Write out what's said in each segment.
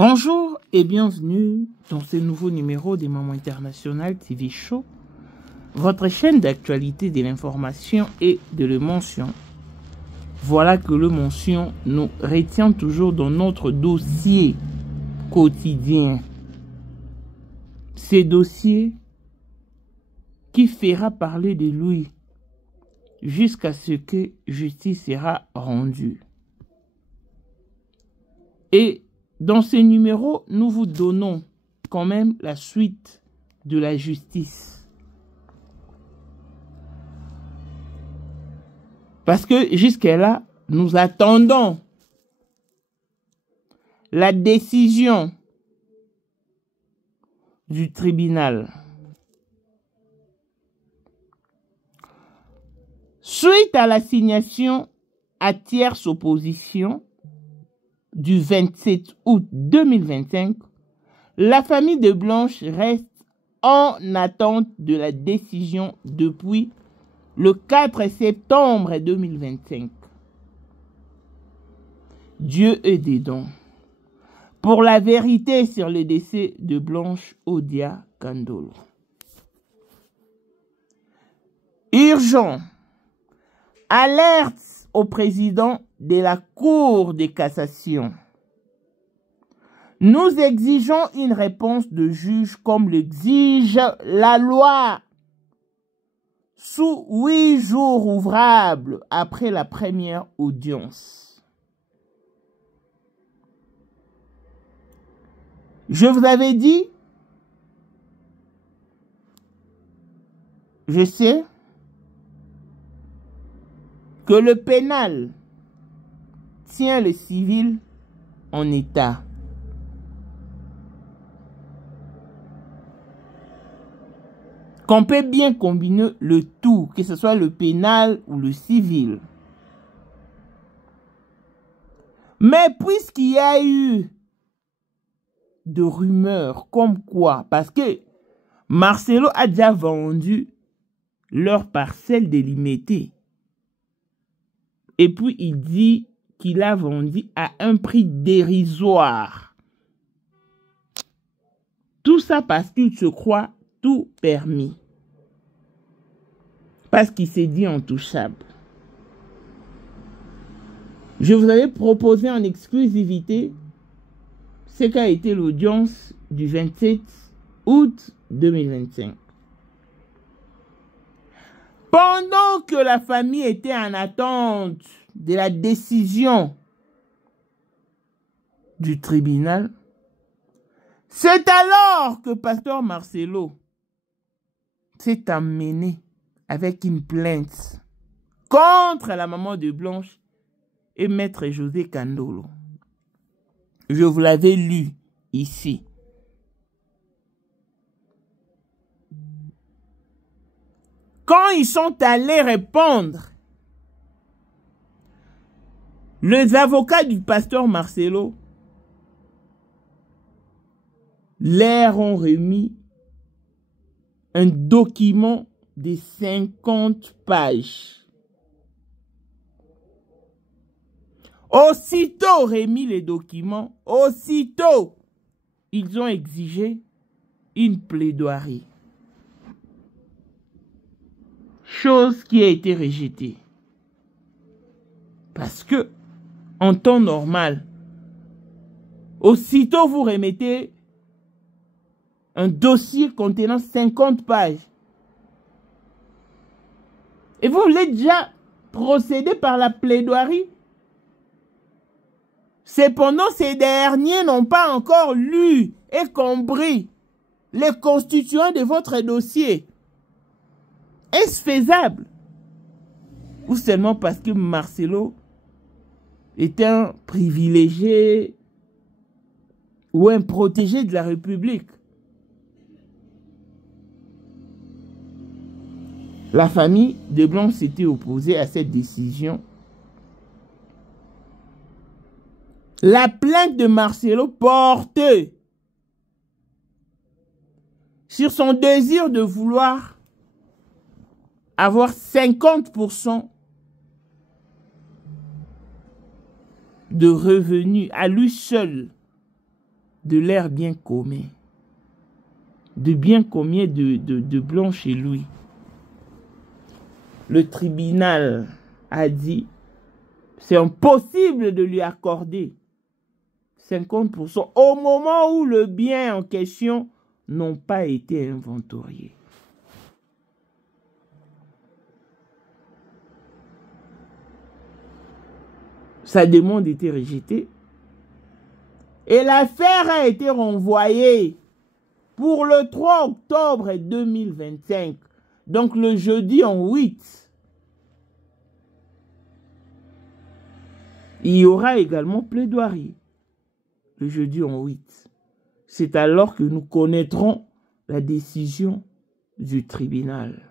Bonjour et bienvenue dans ce nouveau numéro des Mamans International TV Show, votre chaîne d'actualité de l'information et de l'émotion. Voilà que le mention nous retient toujours dans notre dossier quotidien. Ce dossier qui fera parler de lui jusqu'à ce que justice sera rendue. Et dans ce numéro, nous vous donnons quand même la suite de la justice. Parce que jusqu'à là, nous attendons la décision du tribunal. Suite à l'assignation à tierce opposition du 27 août 2025, la famille de Blanche reste en attente de la décision depuis le 4 septembre 2025. Dieu est dedans. Pour la vérité sur le décès de Blanche Odia Kandolo. Urgent. Alerte au président de la Cour de cassation. Nous exigeons une réponse de juge comme l'exige la loi sous 8 jours ouvrables après la première audience. Je vous avais dit, je sais que le pénal tient le civil en état. Qu'on peut bien combiner le tout, que ce soit le pénal ou le civil. Mais puisqu'il y a eu de rumeurs comme quoi, parce que Marcelo a déjà vendu leur parcelle délimitée. Et puis il dit qu'il a vendu à un prix dérisoire. Tout ça parce qu'il se croit tout permis. Parce qu'il s'est dit intouchable. Je vous avais proposé en exclusivité ce qu'a été l'audience du 27 août 2025. Pendant que la famille était en attente de la décision du tribunal, c'est alors que Pasteur Marcelo s'est amené avec une plainte contre la maman de Blanche et Maître José Kandolo. Je vous l'avais lu ici. Quand ils sont allés répondre, les avocats du pasteur Marcelo leur ont remis un document de 50 pages. Aussitôt remis les documents, aussitôt, ils ont exigé une plaidoirie. Chose qui a été rejetée. Parce que, en temps normal, aussitôt vous remettez un dossier contenant 50 pages. Et vous voulez déjà procéder par la plaidoirie. Cependant, ces derniers n'ont pas encore lu et compris les constituants de votre dossier. Est-ce faisable? Ou seulement parce que Marcelo est un privilégié ou un protégé de la République? La famille de Blanche s'était opposée à cette décision. La plainte de Marcelo porte sur son désir de vouloir avoir 50% de revenus à lui seul de l'air bien commun. De bien commun de Blanche et Louis. Le tribunal a dit c'est impossible de lui accorder 50% au moment où le bien en question n'ont pas été inventoriés. Sa demande était rejetée et l'affaire a été renvoyée pour le 3 octobre 2025, donc le jeudi en 8. Il y aura également plaidoirie le jeudi en 8. C'est alors que nous connaîtrons la décision du tribunal.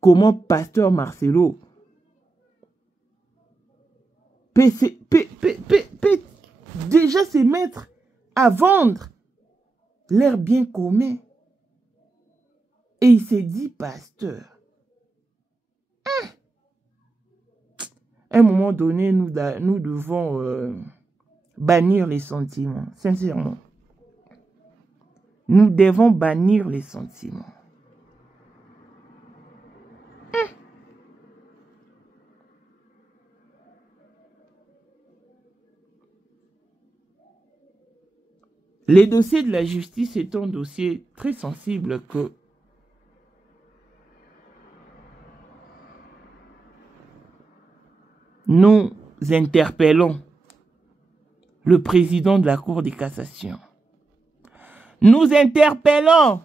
Comment Pasteur Marcelo peut déjà se mettre à vendre l'air bien commun. Et il s'est dit pasteur. À un moment donné, nous devons bannir les sentiments, sincèrement. Nous devons bannir les sentiments. Les dossiers de la justice est un dossier très sensible que nous interpellons le président de la Cour de cassation. Nous interpellons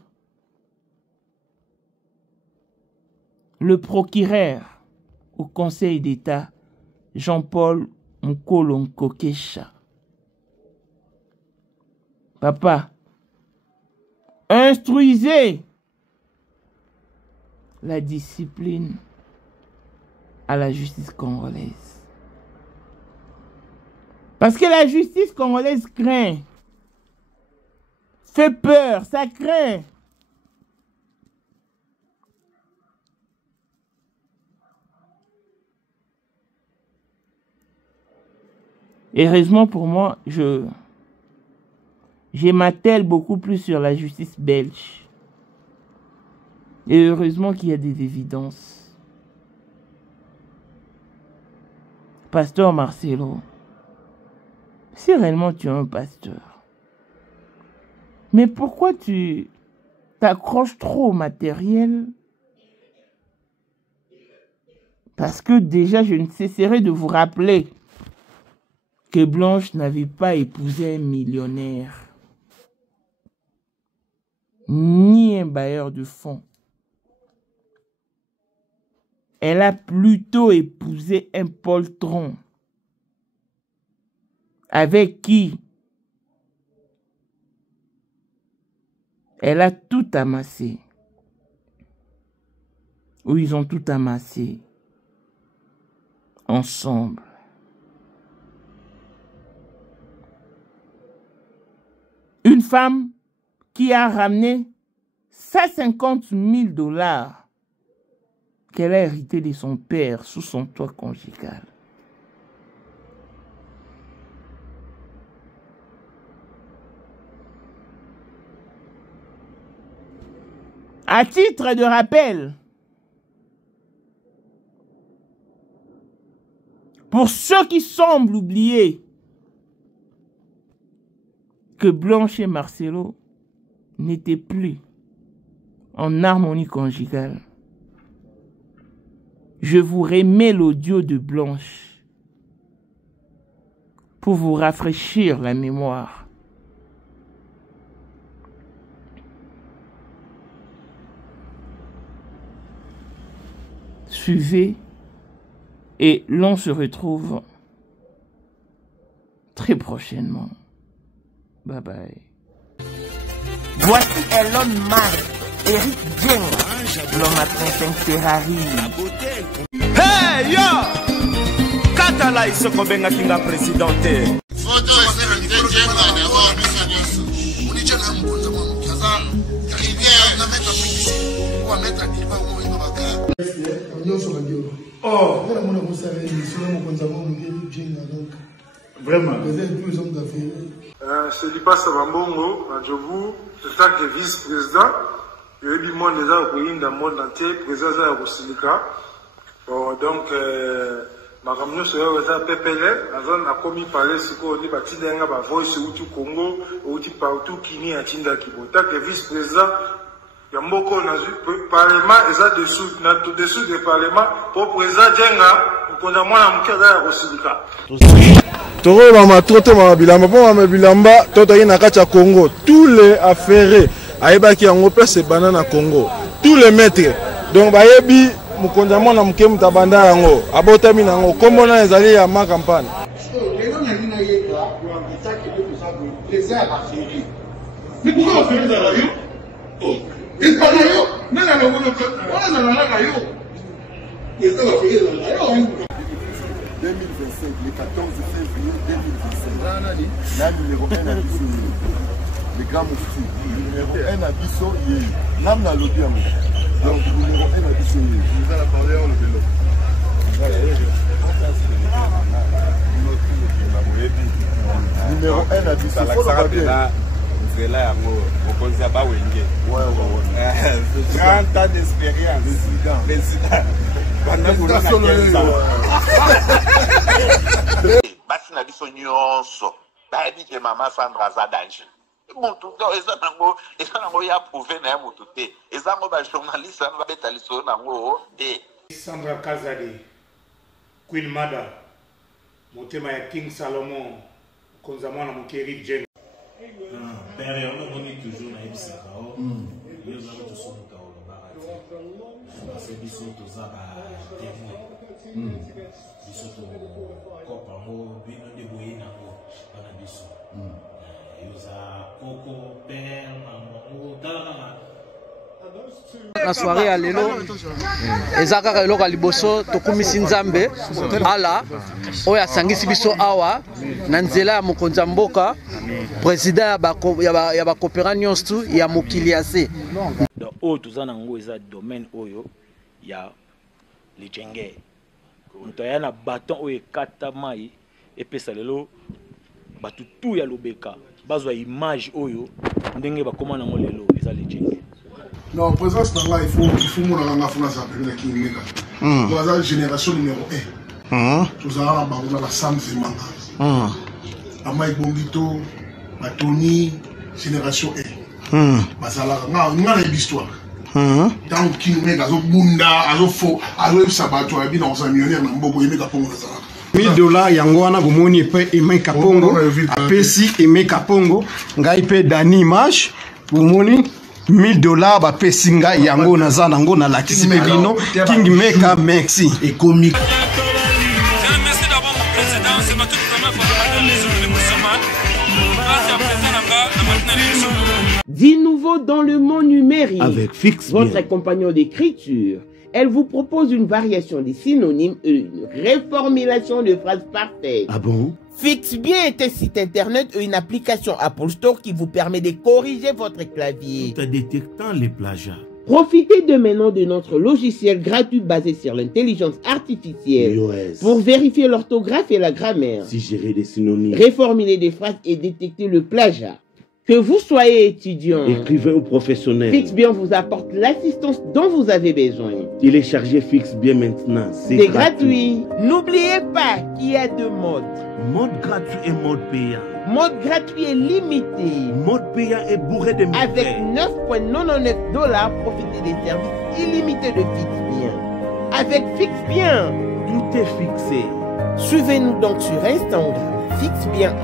le procureur au Conseil d'État, Jean-Paul Mkolonko-Kesha. Papa, instruisez la discipline à la justice congolaise. Parce que la justice congolaise craint, fait peur, ça craint. Heureusement pour moi, je m'attelle beaucoup plus sur la justice belge. Et heureusement qu'il y a des évidences. Pasteur Marcelo, si réellement tu es un pasteur, mais pourquoi tu t'accroches trop au matériel? Parce que déjà, je ne cesserai de vous rappeler que Blanche n'avait pas épousé un millionnaire, ni un bailleur de fonds. Elle a plutôt épousé un poltron avec qui elle a tout amassé. Ou ils ont tout amassé ensemble. Une femme qui a ramené 150 000 $ qu'elle a hérité de son père sous son toit conjugal. À titre de rappel, pour ceux qui semblent oublier que Blanche et Marcelo n'étaient plus en harmonie conjugale, je vous remets l'audio de Blanche pour vous rafraîchir la mémoire. Suivez et l'on se retrouve très prochainement. Bye bye. Voici Elon Musk, Eric Jeng, l'homme à 35 Ferrari. Hey yo! Katala iso kobenga kinga presidente. Photo is Eric Jeng and all business. Unicha na mbonza mwa mkaza. Karibia na meta mimi. Kwa meta kipa mwa ino baka. Nyoso bandio. Oh, ngona mwana musale ni solo mo konza mwa Eric Jeng donc. Vraiment. C'est Lipa Savambongo, à Djobu, en tant que vice-président. Il y a eu monde dans le monde entier, président de Rosilika. Donc, ma ramener sur le PPL, a commis parler ce qu'on dit, Batinga, Voice, ou tout Congo, ou tout partout, Kini, à Tinda Kibo. En tant que vice-président, il y a beaucoup de parlement, et ça dessous du parlement, pour président Djenga, qu'on a moins à Mukada Rosilika. Toro mama trote mama bilamba po mama bilamba toto na kati ya Congo tous les affairés ayebaki yango place banana Congo tous les maîtres donc bayebi mukonza mwana muke mutabanda yango abotami nango komona ezali ya ma campagne lelo na lina yeka itaki de kusabu les airs affairés mais pourquoi on fait ça yo et pas yo nana le bono on na la yo les airs affairés 2025, le 14 février 2025. La numéro 1 à Bissau, le grand moufti. Numéro 1 à Bissau, l'âme n'a l'objet à moi. Donc, numéro 1 à Bissau. Vous allez parler en le vélo. Numéro 1 à Bissau. Il faut le rappeler. C'est là, on pense à Bawenge. Ouais. 30 ans d'expérience. Président. Basi na biso nyonso bayebi ke mama Sandra aza danger mutu eza nango ya prouve na ya mutu te eza ngo bajournaliste ano babeta lisolo nango te. Sandra Kazadi, Queen Mada, motema ya King Salomon, konza mwana mokeri Jen. Père, on est toujours na ebisaka o. Yo za to so ka o barati. C'est biso to za ba témoin. Biso to kopa mo bino de boye na o bana biso. Yo za koko père maman tala na soirée ya lelo ezaka ka eloko liboso tokumisi nzambe ala oyo asangisi biso awa na nzela ya mokonzi ya mboka président ya bakopera nyonso ya mokili ya se oyo toza nango eza domaine oyo ya lijenge moto aya na baton oyo ekata mai epesa lelo bato tu ya lobeka bazwa image oyo ndenge bakoma nango lelo eza lijenge. Non, présence là, il faut mon la France appelé qui mega. Dans la génération numéro 1. Tous à la Sam Zemanga. Amai Bongito, Tony, génération 1. Basala, on a l'histoire. Tant qu'il mega zo bunda, azo fo, azo sabato abi dans un millionnaire na mboko yemeka pongo ça. $1000 yango wana bomoni pe Emeka Pongo apesi Emeka Pongo ngai pe Dani Mash bomoni $1000 ba pesinga yango naza nango na lakisi pe bino King Meka merci et comique. Merci d'abord mon président, c'est ma toute première fois dans les jours de Moussaman. Grâce à président Nanga, 10 nouveaux dans le monde numérique. Avec Fix votre compagnon d'écriture. Elle vous propose une variation des synonymes et une réformulation de phrases parfaites. Ah bon? FixBien est un site internet et une application Apple Store qui vous permet de corriger votre clavier. Tout en détectant les plagiats. Profitez de maintenant de notre logiciel gratuit basé sur l'intelligence artificielle pour vérifier l'orthographe et la grammaire, suggérer des synonymes, réformuler des phrases et détecter le plagiat. Que vous soyez étudiant, écrivain ou professionnel, FixBien vous apporte l'assistance dont vous avez besoin. Téléchargez FixBien maintenant, c'est gratuit. N'oubliez pas qu'il y a deux modes. Mode gratuit et mode payant. Mode gratuit et limité. Mode payant est bourré de méfaits. Avec $9,99, profitez des services illimités de FixBien. Avec FixBien, tout est fixé. Suivez-nous donc sur Instagram, FixBien,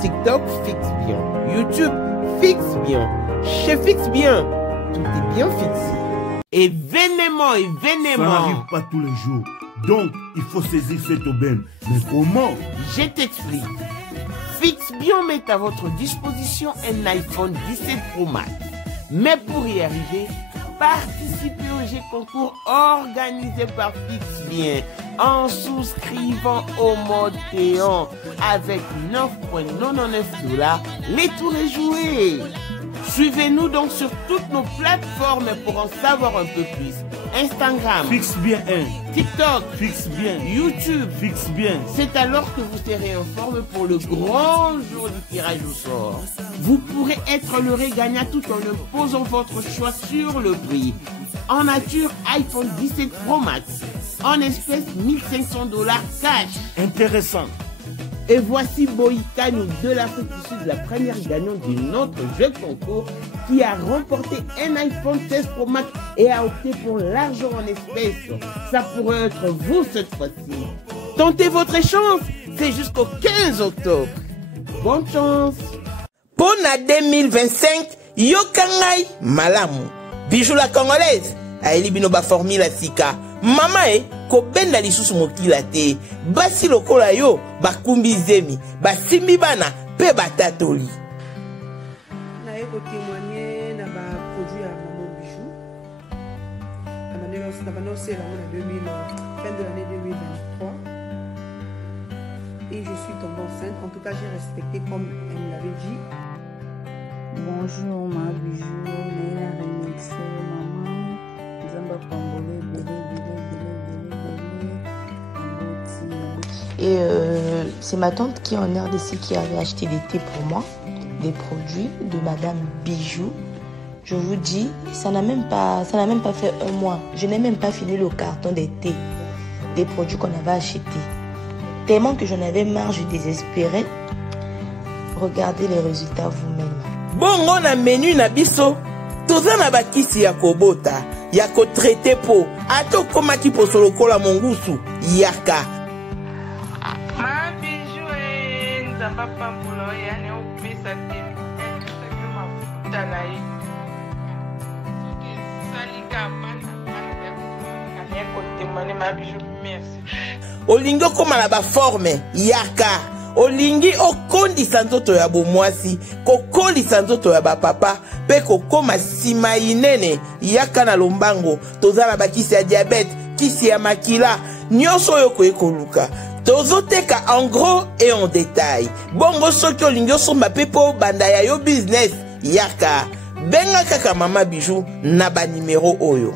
TikTok, FixBien, YouTube, FixBien. Chez FixBien, tout est bien fixé. Événement. Ça n'arrive pas tous les jours. Donc, il faut saisir cette aubaine. Mais comment? Je t'explique. FixBien met à votre disposition un iPhone 17 Pro Max. Mais pour y arriver, participez au jeu concours organisé par FixBien en souscrivant au mode payant avec $9,99. Les tours est joué. Suivez-nous donc sur toutes nos plateformes pour en savoir un peu plus. Instagram, Fixe bien TikTok, Fixe bien YouTube, Fixe bien. C'est alors que vous serez en forme pour le grand jour du tirage au sort. Vous pourrez être le gagnant tout en imposant votre choix sur le prix. En nature, iPhone 17 Pro Max. En espèces, $1 500 cash. Intéressant. Et voici Boïkano de l'Afrique du Sud, la première gagnante de notre jeu concours qui a remporté un iPhone 16 Pro Max et a opté pour l'argent en espèces. Ça pourrait être vous cette fois-ci. Tentez votre chance, c'est jusqu'au 15 octobre. Bonne chance. Pour la 2025, Yokangai Malamu. Bijou la congolaise. Aeli binoba formule sika. Mama ko benda lisusu mokila te. Basi lokola yo bakumbi zemi, basimbi bana pe batatoli. Na ko témoigner na ba produit à Maman Bijou. Na banoncé la fin de l'année 2023. Et je suis tombée enceinte. En tout cas, j'ai respecté comme elle me l'avait dit. Bonjour ma Bijou, Néla remixé maman. Zamba Congolais, Et c'est ma tante qui est en RDC qui avait acheté des thés pour moi, des produits de Madame Bijou. Je vous dis, ça n'a même pas fait un mois. Je n'ai même pas fini le carton des thés, des produits qu'on avait achetés. Tellement que j'en avais marre, je désespérais. Regardez les résultats vous-même. Bon, on a menu na biso. Toza na bakisi ya kobota, ya ko traité po. Ato koma ki po solo kola mongusu, yaka. Ma Bijou nzamba pambulo yani opesa te. Saki mafuta na ye. Salika bana ya kotemane ma Bijou, merci. Olingo koma na ba forme, yaka. Olingi okondisa nzoto ya bomwasi, kokolisa nzoto ya bapapa, pe kokoma sima inene, yaka na lombango, tozala bakisi ya diabète, kisi ya makila, nyonso yo koekoluka. Tozoteka en gros et en détail. Bongo soki olingi osomba pe po banda ya yo business, yaka. Benga kaka Mama Bijou na ba numéro oyo.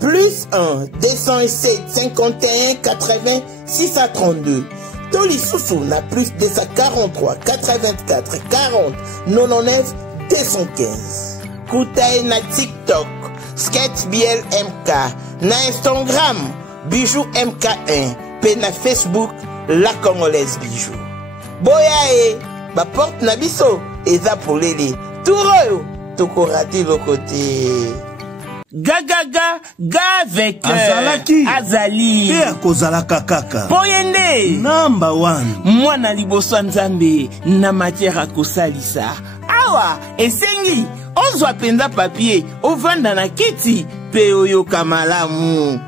Plus 1 207 51 80 632. Toli Soussou na plus 243 84 40 99 215. Koutae na TikTok, Sketch BL MK, na Instagram, Bijou MK1, pe na Facebook, La Congolaise Bijou. Boya ba porte na biso, eza polele. Touroyo, toko rati lo côté. Gagaga, ga avec Azali. Et akozalaka kaka. Poyende. Number 1. Mwana liboso nzambe na matière akosalisa. Awa, esengi, ozwa penza papier, ovanda na kiti, pe oyoka malamu.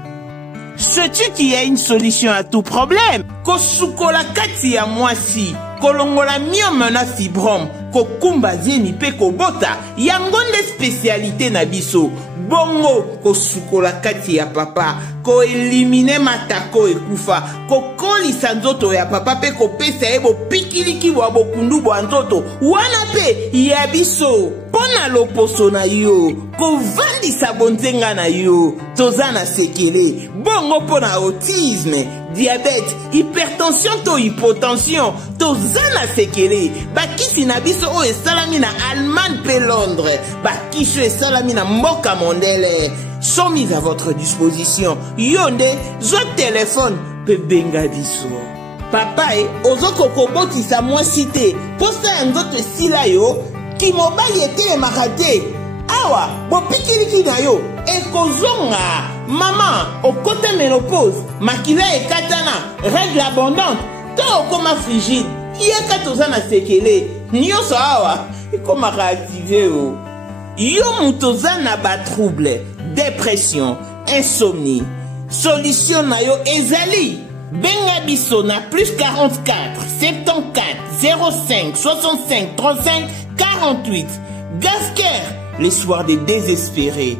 Sais-tu qu'il y a une solution à tout problème? Kosukola kati ya mwasi, kolongola myome na fibrome, kokumba zeni pe kobota, yangonde spécialité na biso. Bongo kosukola kati ya papa, ko elimine matako ekufa, ko kolisa nzoto ya papa pe kopesa ebo pikiliki wa bokundu bwa nzoto, wana pe ya biso. Pona loposo na yo, ko vandisa bonzenga na yo, toza na sekele. Bongo pona autisme, diabète, hypertension to hypotension, toza na sekele. Bakisi na biso o esalami na Allemagne pe Londres, bakisi esalami na mboka mondele, sont mis à votre disposition. Yonde, zo téléphone pe benga biso. Papa ozoko kobotisa mwasi te, posa ya nzoto esila yo, ki mobali ete emakate. Awa, bopikiliki na yo, ekozonga. Maman, okote ménopause, makila ekatana, règle abondante, to okoma frigide, yeka toza na sekele, nyonso awa, ekoma réactiver o. Yo mutoza na ba trouble, dépression, insomnie. Solution na yo ezali. Benga biso na plus 44 74 05 65 35 48. Gasker, les soirs des désespérés.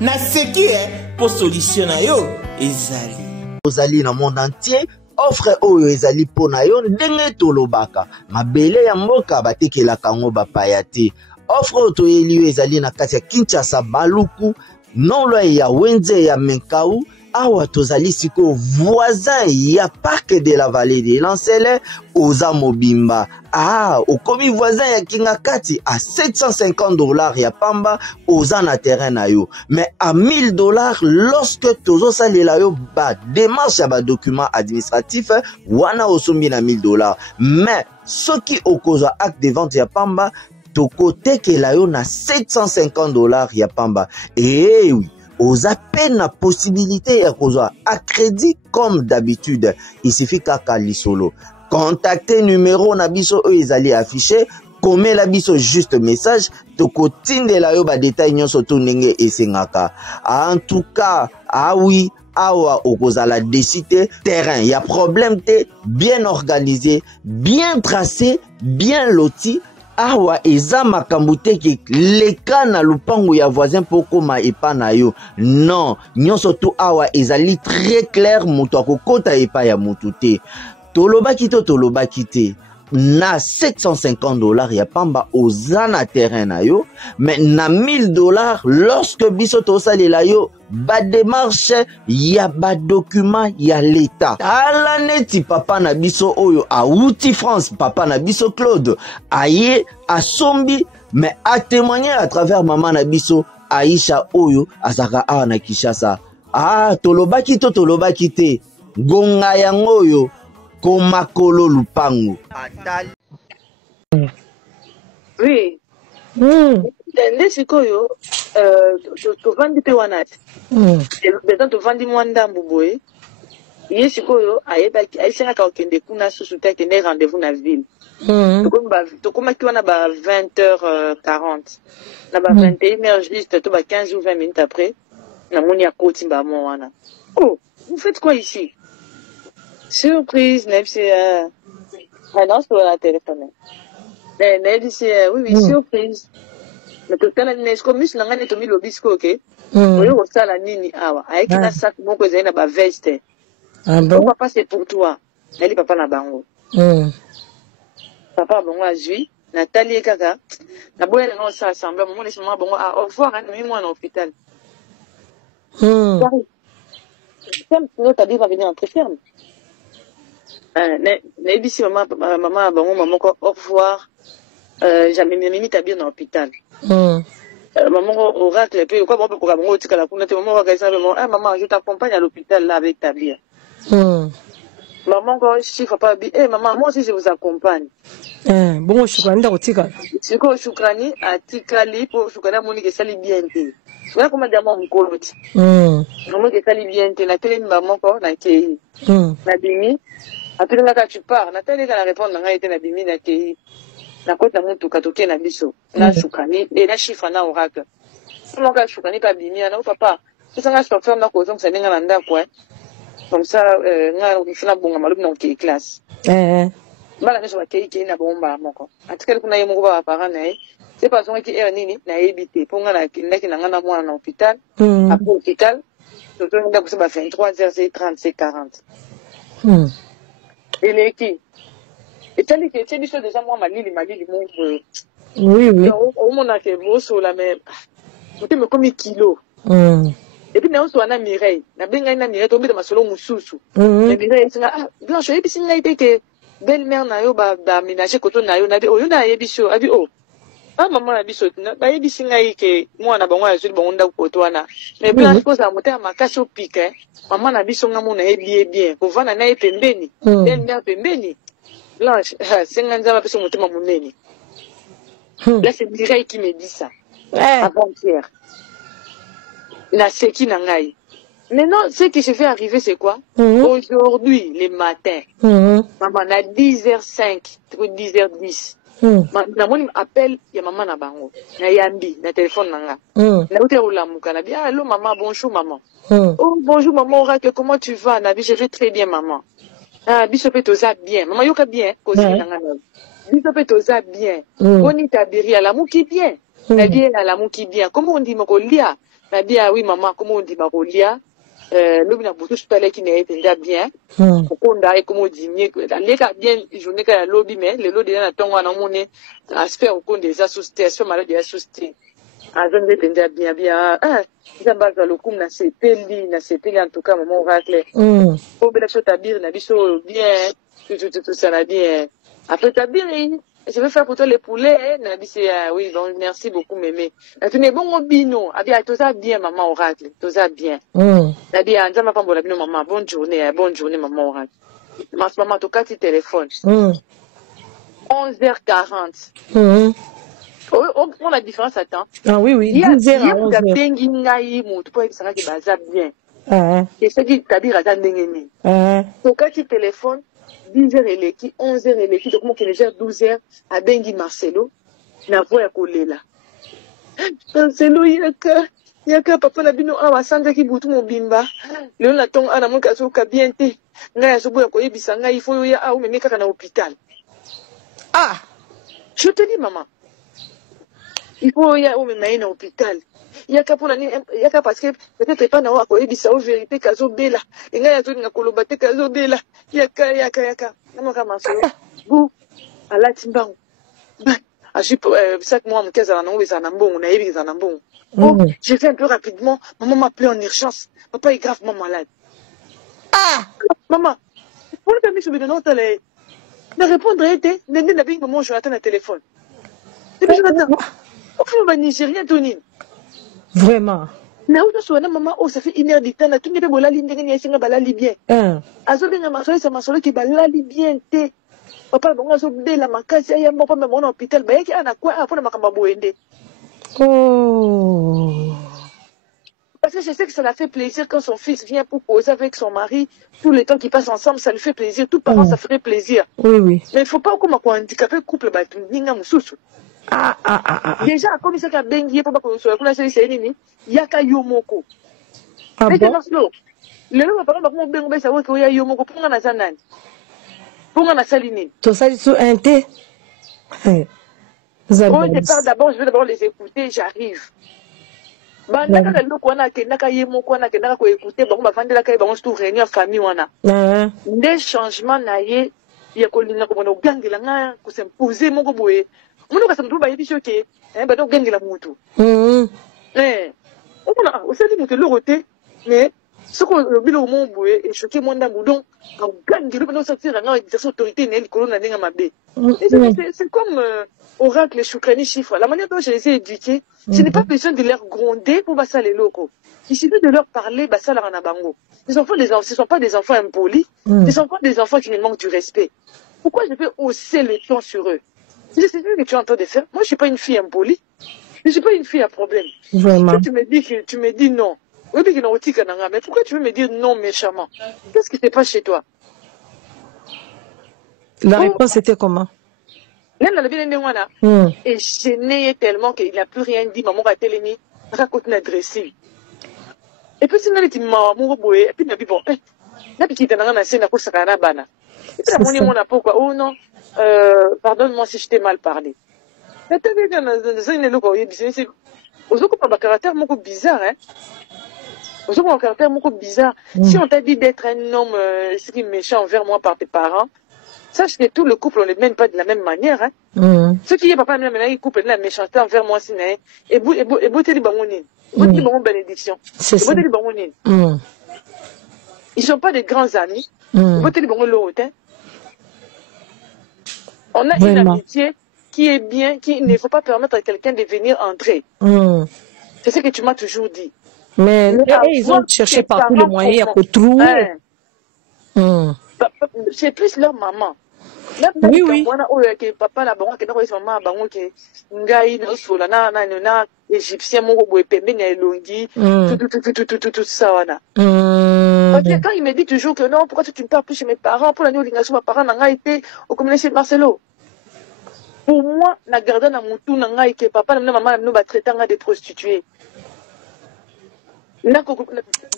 Na seki pour solution na yo ezali. Ozali na monde entier. Offre oyo ezali pona yo ndenge tolobaka. Mabele ya mboka batekelaka ngo bapaya te. Offre oyo toyeli yo ezali na kati ya Kinshasa Baluku non lo ya wenze ya Menkau awa tozali siko voisin ya parc de la vallée de Lancele oza mobimba au komi voisin ya Kingakati à $750 ya pamba oza na terrain na yo mais à $1000 lorsque tozo salela yo ba démarche ya ba document administratif wana osombi na $1000 mais soki okozwa acte de vente ya pamba toko tekela yo na $750 ya pamba et oui aux appels la possibilité à crédit comme d'habitude. Il suffit qu'à l'isolo. Contactez numéro nabiso ils allaient afficher. Comme la biso juste message. Toko tinde la yo ba détail nyon soto nenge et sengaka. En tout cas, ah oui. Awa okozala décider terrain. Il y a problème te bien organisé, bien tracé, bien loti. Awa eza makambo te ki leka na lupango ya voisin poko ma epa na yo. Non, nyonso tu awa ezali très clair mutu akokota epa ya mutu te. Tolobaki te. Na $750 ya pamba oza na terrain na yo, mais na $1000 lorsque biso tosalela yo ba démarche ya ba document ya l'état. Ala neti papa na biso oyo auti France, papa na biso Claude aye asombi mais a témoigné à travers maman na biso Aisha oyo azaka awa na Kinshasa. Tolobaki te gonga yango oyo Komakolo lupango. Oui. Nde sikoyo tovandi pe wana besoin tovandi mwa ndambu boye ye sikoyo ayesengaka okende kuna susu te akende rendez-vous na ville tokomaki wana ba 20h40 na ba 21h juste to ba 15 ou 20 minutes après namoni akoti mbamo wana. Oh, vous faites quoi ici? Surprise, c'est non, c'est la téléphone. Oui, surprise. Mais tout à l'heure, est-ce que nous avons mis le biscuit, ok? Oui, on s'est la nini awa. Avec un sac, mon cousin n'a pas veste. Papa, c'est pour toi. Elle papa n'a bango. Papa, bon, à Jui, Nathalie et Kaka. La boîte, on s'est assemblé. Maman, laisse-moi, bon, au revoir, moi, en hôpital. Ferme, sinon, t'as dit, va venir entrer ferme. Nébisi maman au revoir. Jamais mis ta bien dans l'hôpital. Maman oracle puis quoi bon pour maman tu la maman va maman je t'accompagne à l'hôpital là avec ta bien. Maman quand chiffre pas maman moi aussi je vous accompagne. Bon shukrani ndakotika. Siko shukrani atikali pour shukrani moni que ça li bien te. Voilà comment dire mon koloti. Maman que ça li bien te na télé maman ko na kei. Na bimi après là tu pars Nathalie quand la réponse n'a été na bimi na kei na kota mutu katoke na biso na shukani et na chiffre na oracle comment ka shukani ka bimi na papa ça nga chauffeur na ko donc ça ninga nda quoi comme ça nga fina bonga malubi na ke classe bala ne so ba kei na bomba moko atikali kuna yemo ba parents na c'est pas son qui est nini na ebité pour nga na kindaki na nga na mwana na hôpital après hôpital to to nda ko se ba 23h30 c'est 40 et qui et tel que c'est biso déjà moi malili mon oui au mon a que bosso la mais tu me comme kilo et puis na so na Mireille na benga na Mireille tombe de masolo mususu na Mireille singa blanche et puis singa été que belle-mère na yo ba ménager koto na yo na bi oyo na yebiso abi maman na biso na ba yebisi ngai ke mwana bango ya zuli bango nda koto wana mais blanche ko za motema makasi o pique maman na biso nga mona yebi bien ko vana na ye pembeni belle-mère pembeni Blanche, c'est un gars qui m'a monnaie. Là, c'est Mireille qui me dit ça. Avant-hier. La seki nangai. Maintenant, ce qui se fait arriver, c'est quoi? Aujourd'hui, les matins, maman, à 10h05, 10h10. Maman m'appelle, il y a maman na bango. Na yambi, na téléphone nanga. Na ute ulamuka, na bien, allô maman, bonjour maman. Oh, bonjour maman, Oracle, comment tu vas? Nabi, je vais très bien maman. Bisope toza bien. Maman yoka bien. Bisope toza bien. Boni tabiri ala muki bien. Nabi ala muki bien. Comment on dit makolia? Nabi oui maman, comment on dit makolia? Lobi na butu spele qui n'est pas bien. Okonda et comment dit mieux. Leka bien journée ka lobby mais le lobby na tongo na mone aspect okonde za société, aspect malade ya société. azonde penza bien bien nzamba za lokum na sepeli en tout cas maman oracle o bela so tabir na biso bien tout ça na bien après tabir je vais faire pour toi les poulets na biso oui bon merci beaucoup mémé tu n'es bon bino abia tout ça bien maman oracle tout ça bien na bien nzamba pambola bino maman bonne journée maman oracle maman to kati téléphone 11h40 on la différence attend. Ah oui, 12h à 11h. Bien. Et c'est dit, c'est-à-dire, à Ndengeni. Donc, quand tu téléphones, 10h et l'équipe, 11h et l'équipe, donc, moi, qui gère 12h à Bengi Marcelo, na voix à coller là. Marcelo, yaka, papa, la bino, awa, sanda ki boutou mon bimba. Le on attend, ana, mon kaso, kabiente. Nga, yaso, boya, koye, bisanga, il faut, ya, ah, ou, mais, kaka, na hôpital. Ah! Je te dis, maman. Il faut y aller à l'hôpital. Il y a qu'à parce que peut-être pas n'a pas dit ça au vérité kazo bela. Il y a tout n'a kolobate kazo bela. Il y a qu'à. Non comment ça? Vous à la timba. Ah je chaque mois mon cas à non les anambon, on a eu les anambon. Oh, j'ai fait un peu rapidement. Maman m'a appelé en urgence. Papa est gravement malade. Ah, maman. Pour le sur le nom télé. Ne répondre était, n'a pas maman je attends le téléphone. C'est maintenant. Nigérien Tony. Vraiment. Mais où tu maman, oh ça fait 1 heure du temps, tu n'es pas là, bien. Azobenga masolo ça masolo qui balali bien te. Papa bonga so de la makasi ya mbopa me mona hôpital ba yaki ana kwa apona makamba boende. Oh. Parce que je sais que ça l'a fait plaisir quand son fils vient pour causer avec son mari, tout le temps qu'ils passent ensemble, ça lui fait plaisir, tout parent ça ferait plaisir. Oui oui. Mais il faut pas comme quoi handicapé couple ba ninga mususu. Déjà, comme ça, il y a pas de yaka yomoko. Ah bon? Le nom par exemple, ben ben ça va que y yomoko pour na zanani. Pour na saline. Tout ça sur un thé. Au départ d'abord, je vais d'abord les écouter, j'arrive. Ba naka le ko na ke naka yemoko na ke naka ko écouter ba ko ba fandela kai ba on se tout réunion famille wana. Des changements na ye ya ko lina ko bono gangela nga ko s'imposer moko boye. Munu ka samtu ba yedi choke ba donc gangela mutu on a aussi dit que le roté mais ce qu'on le bilo mon boye et choqué mon ndambu donc ka gangela ba sortir nga exercer autorité ne likolo na ninga mabe. C'est comme oracle choukani chiffre la manière dont je les ai éduqués je n'ai pas besoin de leur gronder pour passer les locaux. Il suffit de leur parler ça la rana bango. Les enfants ce sont pas des enfants impolis, ce sont pas des enfants qui me manquent du respect. Pourquoi je peux hausser le ton sur eux? C'est ce que tu es en train de faire. Moi, je ne suis pas une fille impolie. Je ne suis pas une fille à problème. Vraiment. Tu me dis non. Oui, mais pourquoi tu veux me dire non méchamment? Qu'est-ce qui se passe chez toi? La réponse était comment? Et gêné tellement qu'il n'a plus rien dit. Maman a télé raconte une dressing. Et puis, c'est une petite maman, et puis, bon, la petite nana, c'est une course à la bana. Et puis, la monnaie, pourquoi? Oh non. Pardonne-moi si je t'ai mal parlé. C'est un caractère beaucoup bizarre, hein. Un caractère beaucoup bizarre. Si on t'a dit d'être un homme méchant envers moi par tes parents, sache que tout le couple, on ne les mène pas de la même manière, hein. Ceux qui y a papa, maintenant, ils coupent la méchanceté envers moi, c'est et beauté de bangonine. Beauté de bénédiction. Beauté de bangonine. Ils ne sont pas des grands amis. Beauté de bangonine. On a une amitié qui est bien, qu'il ne faut pas permettre à quelqu'un de venir entrer. C'est ce que tu m'as toujours dit. Mais ils ont cherché par tous les moyens pour trouver. C'est plus leur maman. Oui, oui. Papa la banque, maman banque, ngai no sola na égyptien moko boye pembe na elongi, tout ça wana. Parce que quand il me dit toujours que non, pourquoi tu ne parles plus chez mes parents, pour la nuit mes parents n'a été au communauté de Marcelo. Pour moi, na garda na mutu na ngai que papa na maman na ba traitanga de prostituées. Na ko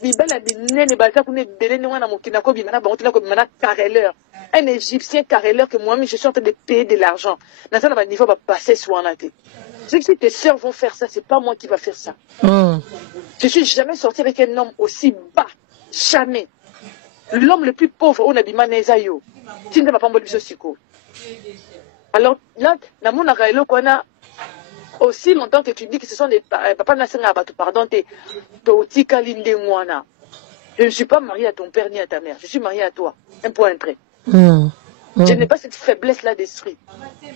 bibala binene baza kune belene wana mokina ko bimana ba otina ko bimana carreleur. Un égyptien carreleur que moi-même je suis en train de payer de l'argent. Dans ça, niveau va passer sur un athée. Si tes sœurs vont faire ça, c'est pas moi qui va faire ça. Je suis jamais sorti avec un homme aussi bas. Jamais. L'homme le plus pauvre, on a dit Manezayo. Tu ne vas pas me dire ce. Alors là, dans mon arrêt, on a aussi longtemps que tu dis que ce sont des papa nasenga bato pardon te tika linde mwana. Je ne suis pas mariée à ton père ni à ta mère, je suis mariée à toi. Un point entré. Je n'ai pas cette faiblesse là d'esprit.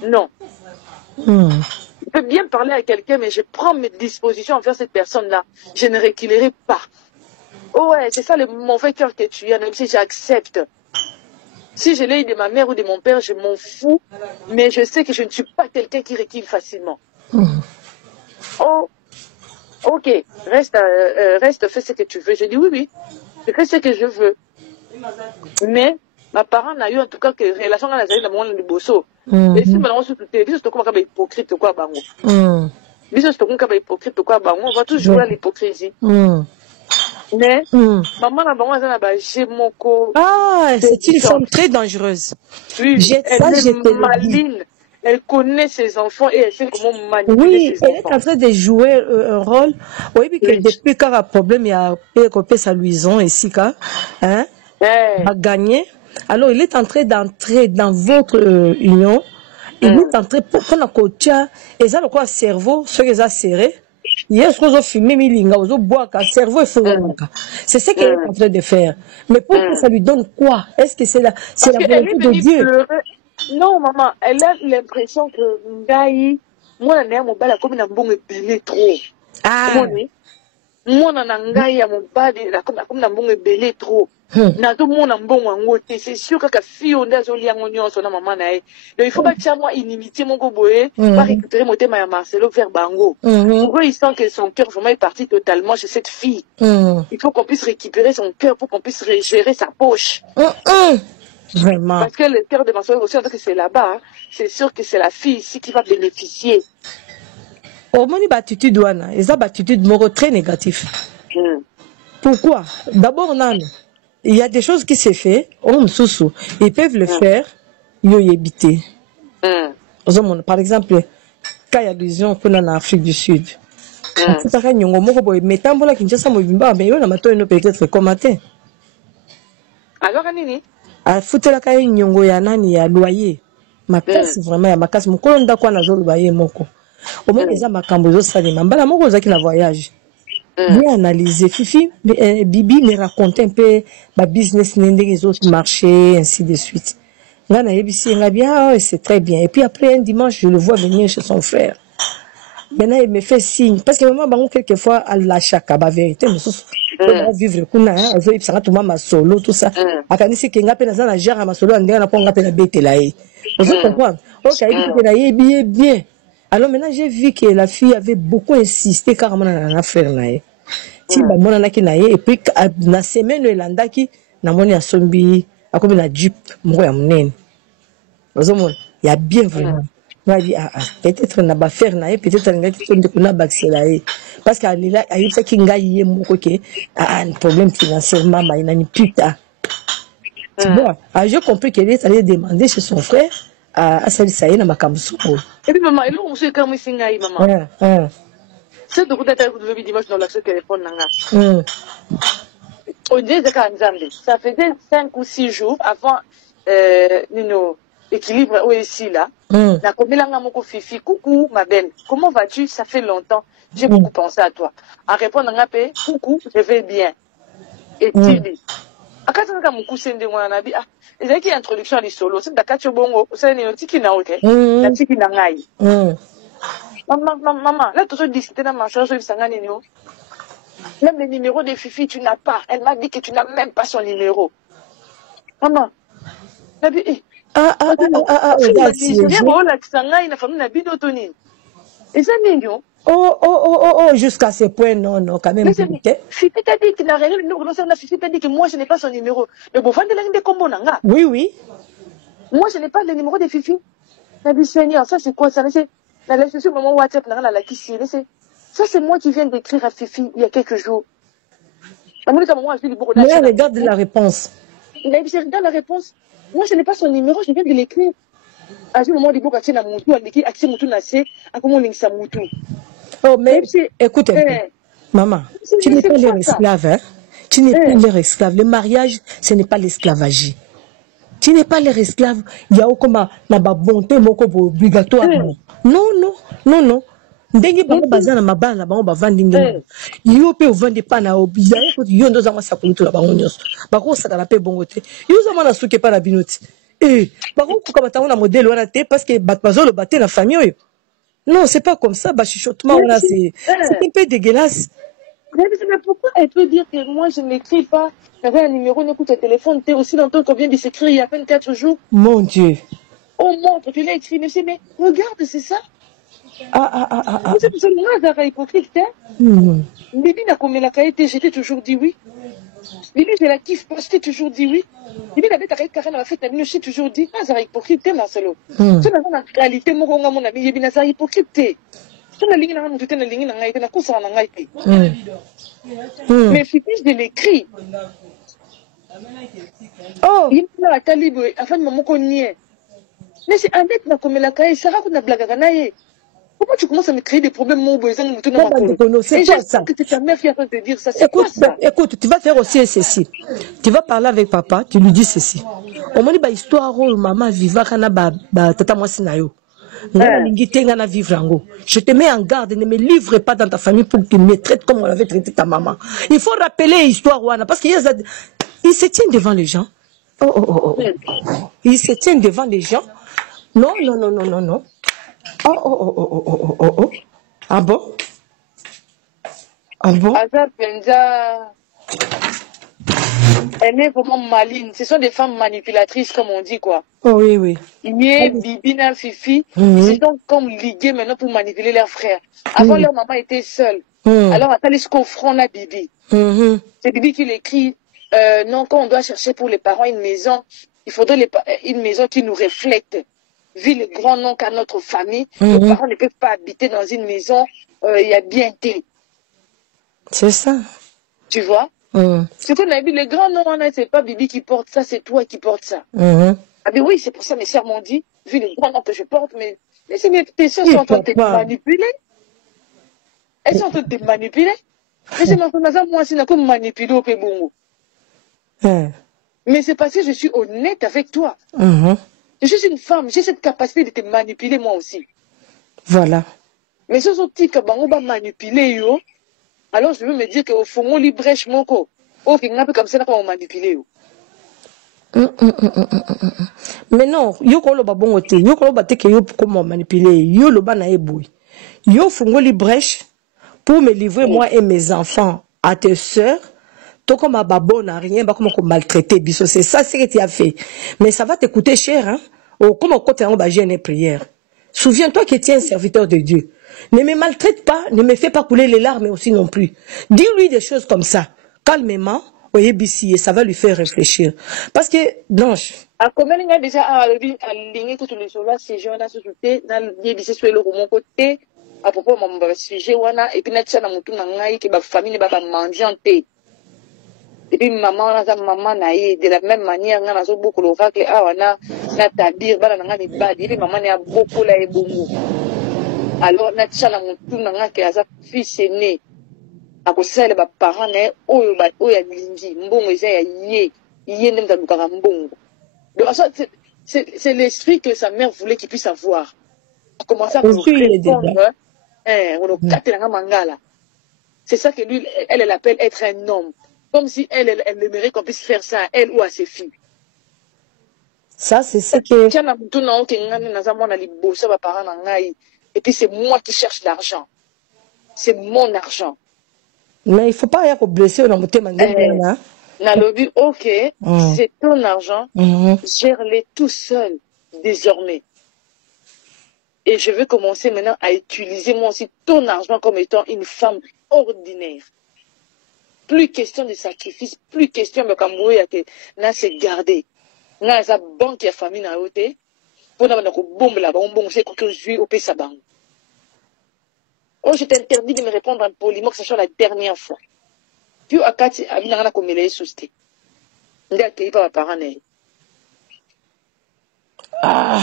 Non. Je peux bien parler à quelqu'un, mais je prends mes dispositions envers cette personne-là. Je ne reculerai pas. Oh ouais, c'est ça le mauvais cœur que tu as, même si j'accepte. Si je l'ai eu de ma mère ou de mon père, je m'en fous, mais je sais que je ne suis pas quelqu'un qui recule facilement. Oh, ok, reste, fais ce que tu veux. Je dis oui, je fais ce que je veux. Mais ma parent n'a eu en tout cas que relation avec la dans mon bosso. Et si maintenant on se soutient, dis c'est comme un hypocrite quoi bango. Dis c'est comme un hypocrite quoi bango. On va toujours jouer à l'hypocrisie. Mais maman la bango ça n'a j'ai mon co. Ah, c'est une femme très dangereuse. Oui, elle est maligne. Elle connaît ses enfants et elle sait comment manipuler ses enfants. Oui, elle est en train de jouer un rôle. Oui, puis que depuis qu'il y a un problème, il y a un sa luison ici, hein, a gagné. Alors, il est en train d'entrer dans votre union. Il est en train pour qu'on a coaché. Et ça, le quoi, cerveau, ce qu'ils ont serré. Hier, ce qu'ils ont fumé, ils ont boire, cerveau et fou. C'est ce qu'il est en train de faire. Mais pourquoi ça lui donne quoi? Est-ce que c'est la volonté de Dieu? Non, maman, elle a l'impression que Ngaï, moi, je mon bal comme un bon belé trop. Ah, moi, je Ngaï, mon bal comme un bon belé trop. Na tout le monde en bon en côté. C'est sûr que la fille, on a joli en oignon sur la maman. Donc, il faut pas que moi inimitié mon goboé, pas récupérer mon thème à Marcelo vers Bango. Pour eux, il sent que son cœur vraiment est parti totalement chez cette fille. Il faut qu'on puisse récupérer son cœur pour qu'on puisse gérer sa poche. Vraiment. Parce que le cœur de ma soeur aussi, en tant que c'est là-bas, c'est sûr que c'est la fille ici qui va bénéficier. Au moins, l'attitude douane, ils ont une attitude très négative. Pourquoi? D'abord, il y a des choses qui se font, ils peuvent le faire, ils y habiter. Par exemple, quand il y a des gens en Afrique du Sud, alors, Anini? A futela ka nyongo ya nani ya loyer ma place vraiment ya makasi mukolo ndako na zo loyer moko au moins les makambo zo salima mbala moko zaki na voyage bien analyser Fifi Bibi me raconter un peu ma business n'ende les autres marchés ainsi de suite là na yebisi nga bien c'est très bien et puis après un dimanche je le vois venir chez son frère. Maintenant il me fait signe parce que maman bango quelquefois elle lâche à ba vérité mais vivre kuna hein zo ipsanga tout ma solo tout ça akanisi kenga pe na za na gère ma solo ndenge na ponga pe na betela ye vous comprenez OK il na ye bien alors maintenant j'ai vu que la fille avait beaucoup insisté carrément na affaire na ye ti ba mona na ki na ye et puis na semaine elandaki na moni ya sombi akobi na jeep moko ya munene vous mona il y a bien vraiment peut-être na ba faire na peut-être nga ki tonde kuna baxela parce qu'elle est là il sait qu'il ngaye moko ke un problème financièrement mais il n'a ni putain bon j'ai compris qu'elle est allée demander chez son frère à ça y est na makamso et puis maman il a aussi comme singaï maman c'est de côté de dimanche dans l'accès téléphone nanga au dieu de Kanzambe ça faisait 5 ou 6 jours avant Nino équilibre ici là. Na komelanga moko Fifi, coucou ma belle. Comment vas-tu? Ça fait longtemps. J'ai beaucoup pensé à toi. En répondant à paix, coucou, je vais bien. Et Tili. Akatanga moko sende wana bi il y a une introduction à l'isolo, c'est d'akacho bongo, c'est une tiki na OK. La tiki na ngai. Maman, là toujours discuter dans ma chambre il sanga nino. Même le numéro de Fifi, tu n'as pas. Elle m'a dit que tu n'as même pas son numéro. Maman. La bi jusqu'à ce point, non, quand même. Fifi t'a dit qu'il n'a rien, Fifi t'a dit que moi je n'ai pas son numéro. Mais bon, oui. Moi je n'ai pas le numéro de Fifi. Seigneur, ça c'est quoi ça? La sur mon WhatsApp, ça c'est moi qui viens d'écrire à Fifi il y a quelques jours. Mais regarde la réponse. Regarde la réponse. Moi, je n'ai pas son numéro, je viens de l'écrire. À ce moment, il faut que Moutou, oh, mais écoute un peu. Maman, tu n'es pas leur esclave, hein? Tu n'es pas leur esclave. Le mariage, ce n'est pas l'esclavage. Tu n'es pas leur esclave. Il y a comme la bonté obligatoire. Non. ndenge bango baza na mabala na bango bavandi ndenge yo mpe ovandi pa na obizaye kuti yo ndo zama sakulutu na bango nyonso bakosakana mpe bongo te yo zama na suki pa na bino te bakofuka batango na modèle wana te parce que bato bazoloba te na famille oyo non c'est pas comme ça bachuchotement wana c'est un peu dégueulasse. Mais pourquoi elle peut dire que moi je n'écris pas, j'avais un numéro, n'écoute le téléphone, t'es aussi longtemps qu'on vient de s'écrire il y a à peine 4 jours. Mon Dieu. Oh montre, tu l'as écrit, mais regarde, c'est ça. C'est pour ça que moi, j'avais hypocrite, hein. Bibi n'a commis la qualité, j'étais toujours dit oui. Bibi, je la kiffe pas, j'étais toujours dit oui. Bibi, la bête, Karen a fait ta minute, j'ai toujours dit, ah, j'avais hypocrite, Marcelo. C'est la réalité, mon ami, Bibi, n'a hypocrite. Mais fiche de l'écrit. Oh, il y a un calibre, afin de me connaître. Mais c'est un mec qui a la caille, ça va qu'on a blague à naïe. Pourquoi tu commences à me créer des problèmes, mon besoin de tout le monde? C'est quoi ça? Que c'est ta mère qui a fait te dire ça. Écoute, tu vas faire aussi ceci. Tu vas parler avec papa, tu lui dis ceci. Au moins, il histoire où maman viva kana tata moi sinayo. Je te mets en garde, ne me livre pas dans ta famille pour que tu me traites comme on avait traité ta maman. Il faut rappeler l'histoire, parce qu'il se tient devant les gens. Il se tient devant les gens. Non. Ah bon? Elle est vraiment maligne. Ce sont des femmes manipulatrices, comme on dit, quoi. Oh oui. Bibina, Fifi, ils sont comme ligués maintenant pour manipuler leurs frères. Avant, leur maman était seule. Alors, attendez ce qu'on front à Bibi. C'est Bibi qui l'écrit. Non, quand on doit chercher pour les parents une maison, il faudrait une maison qui nous reflète. Vu le grand nom qu'a notre famille, nos parents ne peuvent pas habiter dans une maison, il y a bien été. C'est ça. Tu vois? Ce qu'on a vu, le grand nom, c'est pas Bibi qui porte ça, c'est toi qui portes ça. Ah ben oui, c'est pour ça mes sœurs m'ont dit, vu le grand nom que je porte, mais tes sœurs sont en train de te manipuler. Elles sont en train de te manipuler. Mais c'est moi aussi, je peux manipuler au Pébongo. Mais c'est parce que je suis honnête avec toi. Je suis une femme, j'ai cette capacité de te manipuler moi aussi. Voilà. Mais ce sont petits que on va manipuler yo. Alors je veux me dire qu'au fond, on librèche mon corps. Oh, qu'il n'y a pas comme ça, on va manipuler yo. Mais non, yo ko lo ba bongo te, yo ko lo ba te ke yo comment manipuler, yo lo ba na eboui. Yo fongo librèche pour me livrer moi et mes enfants à tes sœurs. Toi comme à babo n'a rien, bah comment maltraiter biso, c'est ça ce que tu as fait. Mais ça va te coûter cher hein. Oh comment côté on va gêner prière. Souviens-toi que tu es un serviteur de Dieu. Ne me maltraite pas, ne me fais pas couler les larmes aussi non plus. Dis-lui des choses comme ça, calmement. Et ça va lui faire réfléchir. Parce que, Blanche. À combien il y a déjà aligné toutes les choses là, ces gens là, se souhaiter, dans le sur le mon côté, à propos de mon sujet, et puis, n'a-t-il pas mon nangai, que ma famille ne va pas manger en thé. Et puis, maman, naïe, de la même manière, on a beaucoup de gens qui na tabir, et puis, maman n'a beaucoup la ebongo. Alors, n'a-t-il pas mon nangai, qui a sa fils aîné. A kosala ba parents na oyo ya lingi mbongo eza ya yé ndem tabukaka mbongo. Donc c'est l'esprit que sa mère voulait qu'il puisse avoir. A commencé à répondre on katela mangala. C'est ça que lui elle appelle être un homme, comme si elle aimerait qu'on puisse faire ça à elle ou à ses filles. Ça c'est ce que tiana mutu na oke ngani na za mwana liboso ba parents na ngai et puis c'est moi qui cherche l'argent. C'est mon argent. Mais il ne faut pas y blesser dans le lobby, ok, c'est ton argent, gère-les tout seul, désormais. Et je veux commencer maintenant à utiliser moi aussi ton argent comme étant une femme ordinaire. Plus question de sacrifice, plus question de kamoué à te se garder. N'a sa banque et famille na ote, pour n'avoir que bombe là, bon, c'est que je suis au pays sa banque. Oh, je t'interdis de me répondre en poliment que ce soit la dernière fois. Puis, à Kati, à Binana, comme il est sousté. Il a accueilli par ma parent. Ah.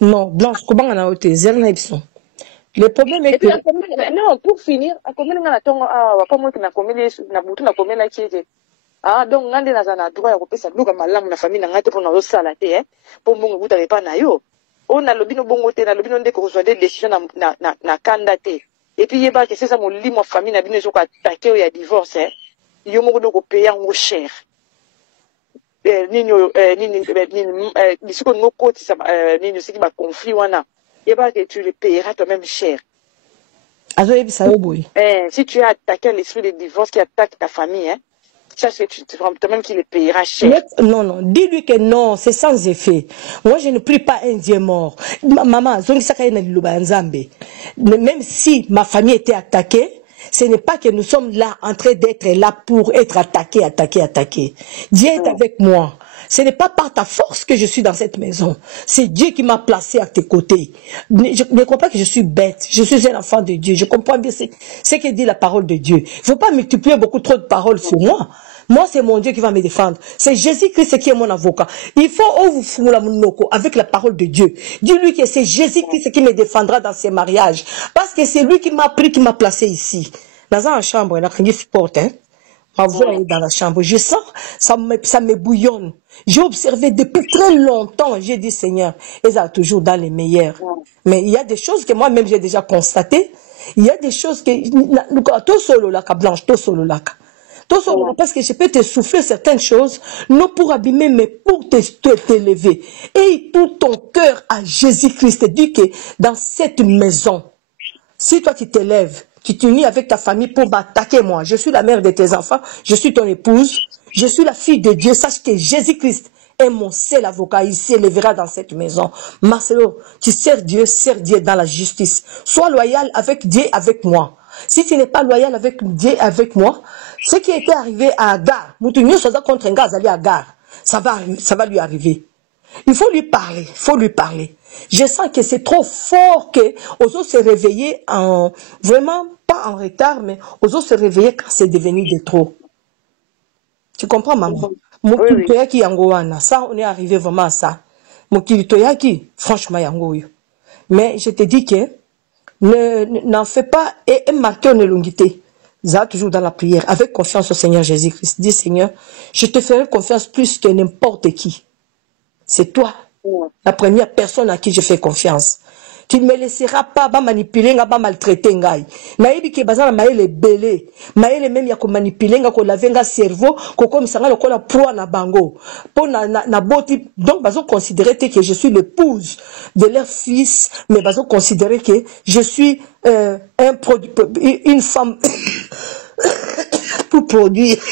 Non, Blanche, comment on a été zéro naïpson. Le problème est que. Non, pour finir, à combien on a ton, comment on a commis les, na boutou, na commis la qui était. Ah, donc, on a droit à repérer sa bloc à ma lame, la famille, n'a pas pour nos salatés, hein. Pour mon goût, t'avais pas naïo. on a le bino bongote na le bino ndeko reçoit des décisions na candidaté et puis yeba que c'est ça mon limo famille na bino ko attaquer ou ya divorce hein yo mo ko payer en cher nini bisiko ngo koti ça nini ce qui va conflit wana yeba que tu le payeras toi-même cher. Si tu as attaqué l'esprit de divorce qui attaque ta famille, hein, sache que toi-même qui le payera cher. Non, dis-lui que non, c'est sans effet. Moi, je ne prie pas un Dieu mort. Maman, même si ma famille était attaquée, ce n'est pas que nous sommes là, en train d'être là pour être attaqués. Dieu est avec moi. Ce n'est pas par ta force que je suis dans cette maison. C'est Dieu qui m'a placé à tes côtés. Je ne comprends pas que je suis bête. Je suis un enfant de Dieu. Je comprends bien ce que dit la parole de Dieu. Il ne faut pas multiplier beaucoup trop de paroles sur moi. Moi, c'est mon Dieu qui va me défendre. C'est Jésus-Christ qui est mon avocat. Il faut avec la parole de Dieu. Dis-lui que c'est Jésus-Christ qui me défendra dans ses mariages. Parce que c'est lui qui m'a pris, qui m'a placé ici. Dans une chambre, il a une porte, hein. Ma voix est dans la chambre. Je sens, ça me bouillonne. J'ai observé depuis très longtemps. J'ai dit, Seigneur, ils sont toujours dans les meilleurs. Mais il y a des choses que moi-même j'ai déjà constatées. Il y a des choses que, tout solo là, blanche, tout solo là. Parce que je peux te souffler certaines choses, non pour abîmer, mais pour t'élever. Et tout ton cœur à Jésus-Christ. Dis que dans cette maison, si toi tu t'élèves, tu t'unis avec ta famille pour m'attaquer moi. Je suis la mère de tes enfants, je suis ton épouse, je suis la fille de Dieu. Sache que Jésus-Christ est mon seul avocat, il s'élèvera dans cette maison. Marcelo, tu sers Dieu dans la justice. Sois loyal avec Dieu, avec moi. Si tu n'es pas loyal avec Dieu, avec moi, ce qui était arrivé à Agar, contre un gars, Agar, ça va lui arriver. Il faut lui parler, Je sens que c'est trop fort que Ozo se réveiller vraiment pas en retard, mais Ozo se réveiller quand c'est devenu de trop. Tu comprends, maman? Mokilitoyaki yangoana, ça, on est arrivé vraiment à ça. Mokilitoyaki, franchement, yangoyo. Mais je te dis que n'en fais pas et marquez en élongité. Ça, toujours dans la prière, avec confiance au Seigneur Jésus-Christ. Dis, Seigneur, je te ferai confiance plus que n'importe qui. C'est toi, la première personne à qui je fais confiance. Tu ne me laisseras pas manipuler, pas maltraiter. Naïbi qui est basé maïle belé, maïle même yako manipuler, ko laver nga cerveau, ko comme ça ko la proie na bango. Pour na boti, donc bazo considérer que je suis l'épouse de leur fils, mais bazo considérer que je suis un produit, une femme pour produire.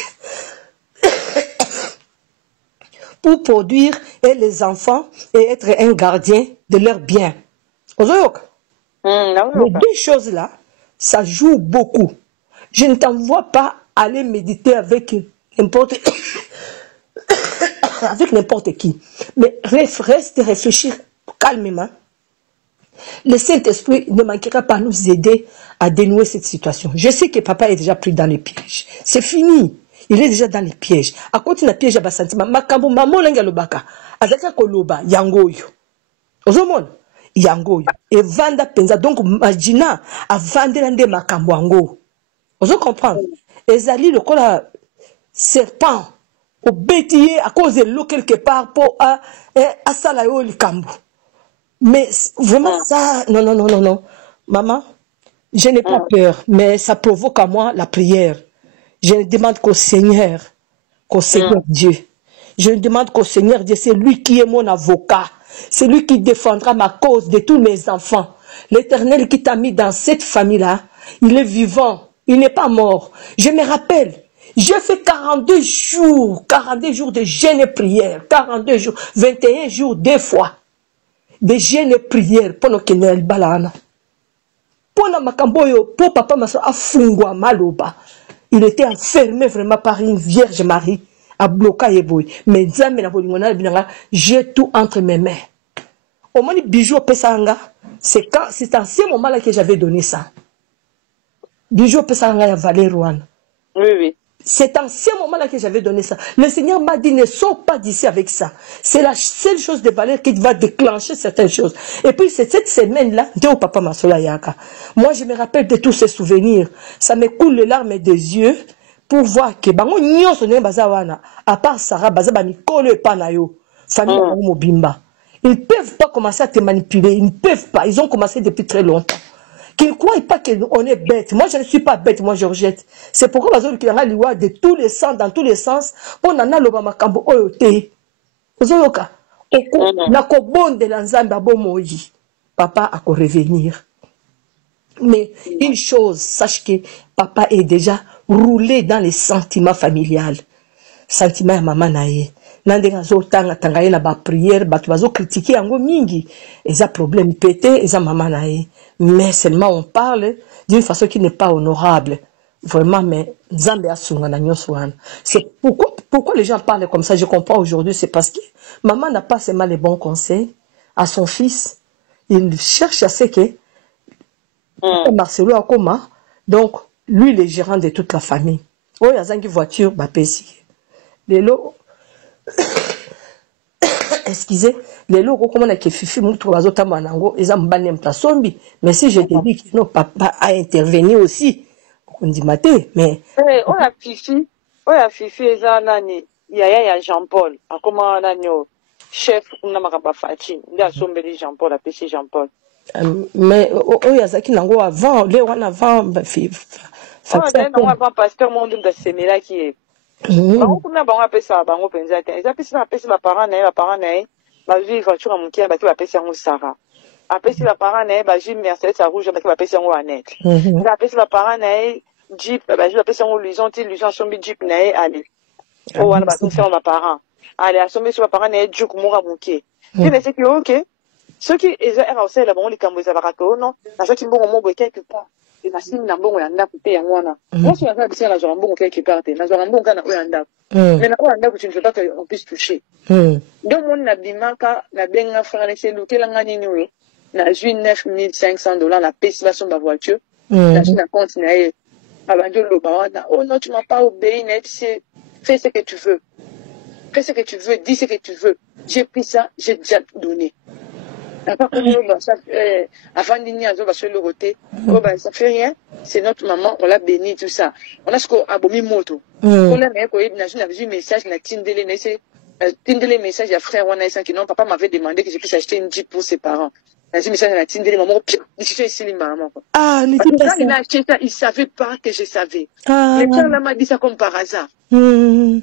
Pour produire et les enfants et être un gardien de leurs biens. Les deux choses-là, ça joue beaucoup. Je ne t'envoie pas aller méditer avec n'importe qui. Mais reste réfléchir calmement. Le Saint-Esprit ne manquera pas à nous aider à dénouer cette situation. Je sais que papa est déjà pris dans les pièges. C'est fini. Il est déjà dans les pièges. À côté de la piège, il y a sentiment. Makambo, maman, l'enga lobaka. Azaka koloba, yangoyo. Ozomon, yangoyo. Et vanda penza. Donc, imagina, à vendre l'ande makambo ango. Ozo comprendre. Ezali, le kola serpent, au bétier, à cause de l'eau quelque part, pour à salayo likambo. Mais, vraiment, ça, non. Maman, je n'ai pas peur, mais ça provoque à moi la prière. Je ne demande qu'au Seigneur Dieu. Je ne demande qu'au Seigneur Dieu, c'est lui qui est mon avocat. C'est lui qui défendra ma cause de tous mes enfants. L'Éternel qui t'a mis dans cette famille-là, il est vivant, il n'est pas mort. Je me rappelle, j'ai fait 42 jours de jeûne et prière, 42 jours, 21 jours, 2 fois, de jeûne et prière, pour nos balana. Pour na makamboyo, pour papa maso afungwa maloba. Il était enfermé vraiment par une Vierge Marie à bloquer. Mais j'ai tout entre mes mains. Au moment où bijou pesanga, c'est en ce moment-là que j'avais donné ça. Bijou pesanga ya Valérouane. Oui. C'est en ce moment-là que j'avais donné ça. Le Seigneur m'a dit, ne sors pas d'ici avec ça. C'est la seule chose de valeur qui va déclencher certaines choses. Et puis, c'est cette semaine-là, papa Masola Yaka. Moi, je me rappelle de tous ces souvenirs. Ça me coule les larmes des yeux pour voir que, à part Sarah, Mikolo et Panayo, famille Mobimba. Ils ne peuvent pas commencer à te manipuler. Ils ne peuvent pas. Ils ont commencé depuis très longtemps. Qu'ils ne croient pas qu'on est bête. Moi, je ne suis pas bête. Moi, je rejette. C'est pourquoi je dis de tous les sens, dans tous les sens, on en a le makambo oyote. Ozoyoka. Nako bonde la nzamba bo moji. Papa a revenir. Mais une chose, sache que papa est déjà roulé dans les sentiments familiales. Sentiments à maman nae. Nandega zo tanga tangaye na ba prière, ba tubazo critiquer ango mingi. Eza problème pété, eza maman nae. Mais seulement on parle d'une façon qui n'est pas honorable. Vraiment, mais Nzambe a sungana nyoswana. C'est pourquoi les gens parlent comme ça, je comprends aujourd'hui, c'est parce que maman n'a pas seulement les bons conseils à son fils. Il cherche à ce que Marcelo Akoma, donc lui le gérant de toute la famille. Oh, il y a une voiture, bah pesi. Les lots, excusez, les lots, comment on a que Fifi moutou bazota manango, ils ont banné m'tasombi. Mais si je te dis que non, papa a intervenu aussi, on dit maté, mais. Oh la Fifi, eza nani, ya Jean-Paul, a comment nanyo, chef, on a maraba Fatim, il a sombeli Jean-Paul, a pêché Jean-Paul. Mais il y a ça qui n'a pas avant, les on avant, avant pasteur mon de Semela qui est. On a bon appelé ça, bango penza. Ils appellent ça, appellent ma parent nae, ma vie voiture à mon qui a battu appelé ça en Sarah. Appelé ça ma parent nae, bah j'ai Mercedes à rouge, battu appelé ça en Annette. Ils appellent ça ma parent nae, Jeep, bah j'ai appelé ça en Luison, sombi Jeep nae, allez. Oh, on a battu ça ma parent. Allez, à sombi sur ma parent nae, Juk moura mouké. Mais c'est que ok. Ceux qui ont aussi la bonne likambo za barato non na ceux qui bon mo quelque part et na sin na bongo ya ndaku pe yango wana moi je vais dire la genre bongo quelque part na genre bongo kana o ndaku mais na o ndaku tu ne veux pas qu'on puisse toucher donc mon na bimaka na benga frère c'est lukela ngani ni na ju $9,500 la pèse la son ba voiture na na compte na e abanjo lo ba wana oh non tu m'as pas obéi net c'est fais ce que tu veux dis ce que tu veux j'ai pris ça j'ai déjà donné. Avant ça fait rien, c'est notre maman, on l'a béni, tout ça. On a ce qu'on a bomi moto. On a vu message, na tindele message à frère, on a qui non, papa m'avait demandé que je puisse acheter une Jeep pour ses parents. J'ai vu message à tindele maman, je suis ici, maman. Ah, mais il a acheté ça, il savait pas que je savais. Les frères là m'a dit ça comme par hasard. Les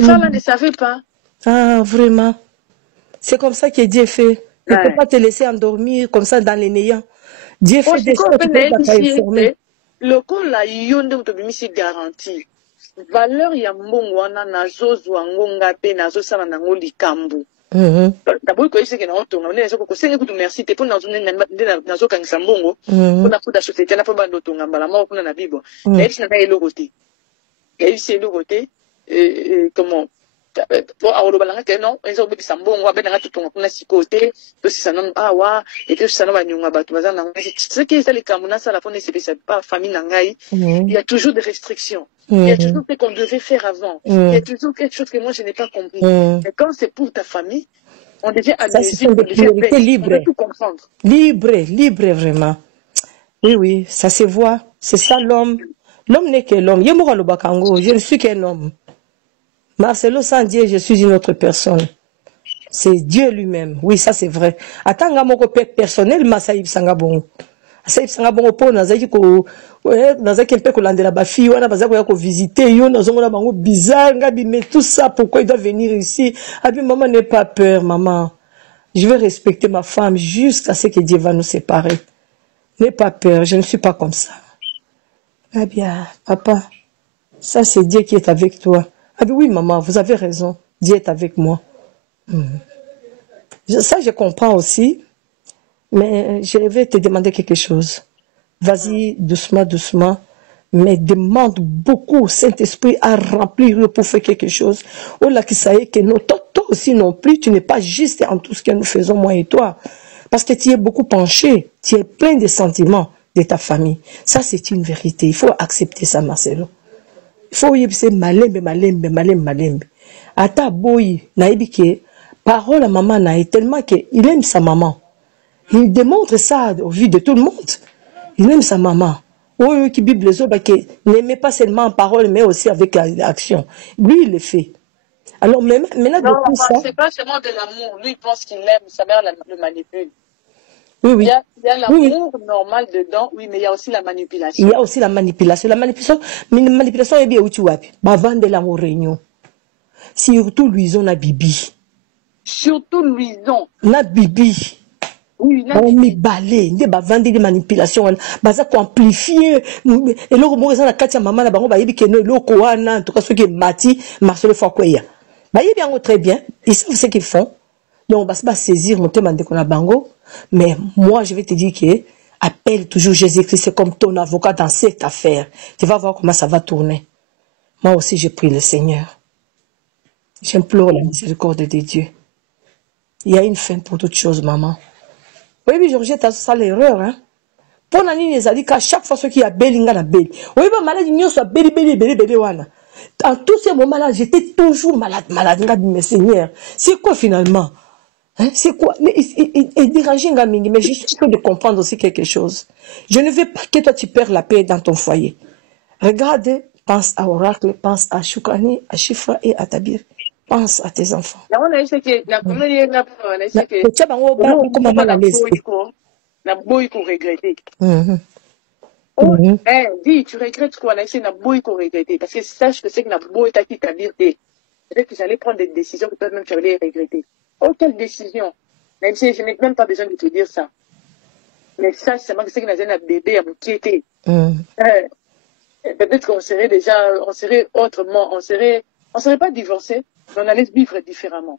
frères là ne savaient pas. Ah, vraiment. C'est comme ça que Dieu fait. Il ne peut pas te laisser endormir comme ça dans les néants. Dieu fait des choses qui ne peuvent pas informer. Le corps là, il y a une garantie. Valeur ya mbongo wana nazozo angonga pe nazosala nango likambo. D'abord ko iseke na otonga ne ezoko kosenga kutu merci te pona nazokangisa mbongo pona kuta société na pona ndotonga mbala moko kuna na bibo. Et puis na eloko te. Et puis c'est eloko te comment pour aolobalanga que non ils ont besoin sambongo abenanga tutonga kuna sikote to si sanon awa et puis ça va nyunga batu bazana ce qui est les kamuna ça la fone c'est pas famille nangai il y a toujours des restrictions il y a toujours ce qu'on devait faire avant il y a toujours quelque chose que moi je n'ai pas compris et quand c'est pour ta famille on devient admissible, libre, on peut tout comprendre libre vraiment oui ça se voit c'est ça l'homme n'est que l'homme yemora lo bakango je ne suis qu'un homme. Marcelo, sans Dieu, je suis une autre personne. C'est Dieu lui-même. Oui, ça c'est vrai. Attends, mon père personnel, Masaïb Sangabon. Masaïb Sangabon, pour Nazaki, Nazaki un peu qu'on l'a la fille, on a besoin de visiter, on a besoin de bizarre, mais tout ça, pourquoi il doit venir ici? Ah bien, maman, n'aie pas peur, maman. Je vais respecter ma femme jusqu'à ce que Dieu va nous séparer. N'aie pas peur, je ne suis pas comme ça. Ah bien, papa, ça c'est Dieu qui est avec toi. Ah oui, maman, vous avez raison. Dieu est avec moi. Ça, je comprends aussi. Mais je vais te demander quelque chose. Vas-y, doucement, doucement. Mais demande beaucoup au Saint-Esprit à remplir pour faire quelque chose. Oh là, qui ça est que non, toi aussi non plus, tu n'es pas juste en tout ce que nous faisons, moi et toi. Parce que tu es beaucoup penché. Tu es plein de sentiments de ta famille. Ça, c'est une vérité. Il faut accepter ça, Marcelo. Il faut y dire malembe. Ata boy naïbi que parole à maman naï tellement que il aime sa maman. Il démontre ça au vu de tout le monde. Il aime sa maman. Oui, qui Bible les autres, qui n'aimait pas seulement en parole, mais aussi avec l'action. Lui, il le fait. Alors, maintenant, non, de tout ça... c'est pas seulement de l'amour. Lui, il pense qu'il aime, sa mère le manipule. Oui, oui. Il y a l'amour normal dedans, oui, mais il y a aussi la manipulation. Il y a aussi la manipulation. La manipulation est bien où tu vas. Vendre l'amour réunion. Surtout Louison na Bibi. Surtout Louison. Na Bibi. Oui, on me balé, on va vendre des manipulations, on va amplifier. Et là, on va dire maman na bango ba yebi que no loko wana, en tout cas ceux qui mati, marcel fakweya. Ba yebi bien très bien, ils savent ce qu'ils font. Donc on va saisir mon thème de kona bango, mais moi je vais te dire que appelle toujours Jésus-Christ, c'est comme ton avocat dans cette affaire. Tu vas voir comment ça va tourner. Moi aussi je prie le Seigneur. J'implore la miséricorde de Dieu. Il y a une fin pour toutes choses, maman. Oui, Georgette a ça l'erreur, hein. Pour l'année, les dit qu'à chaque fois qu'il y a Bellinga la belle. Oui, maladie, nous sommes belli, wana. En tous ces moments-là, j'étais toujours malade, mais Seigneur. C'est quoi finalement? Hein? C'est quoi? Mais déranger Ngamingi, mais je suis sûr de comprendre aussi quelque chose. Je ne veux pas que toi tu perds la paix dans ton foyer. Regarde, pense à Oracle, pense à Choukani, à Chifra et à Tabir. Pense à tes enfants. Dis, tu regrettes quoi? Regretter. Parce que sache que c'est que peut-être que j'allais prendre des décisions que toi-même tu allais regretter. Oh, quelle décision? Même si je n'ai même pas besoin de te dire ça. Mais sache seulement que c'est que j'ai un bébé à m'inquiéter. Peut-être qu'on serait déjà, on serait autrement, on serait pas divorcés. On allait vivre différemment.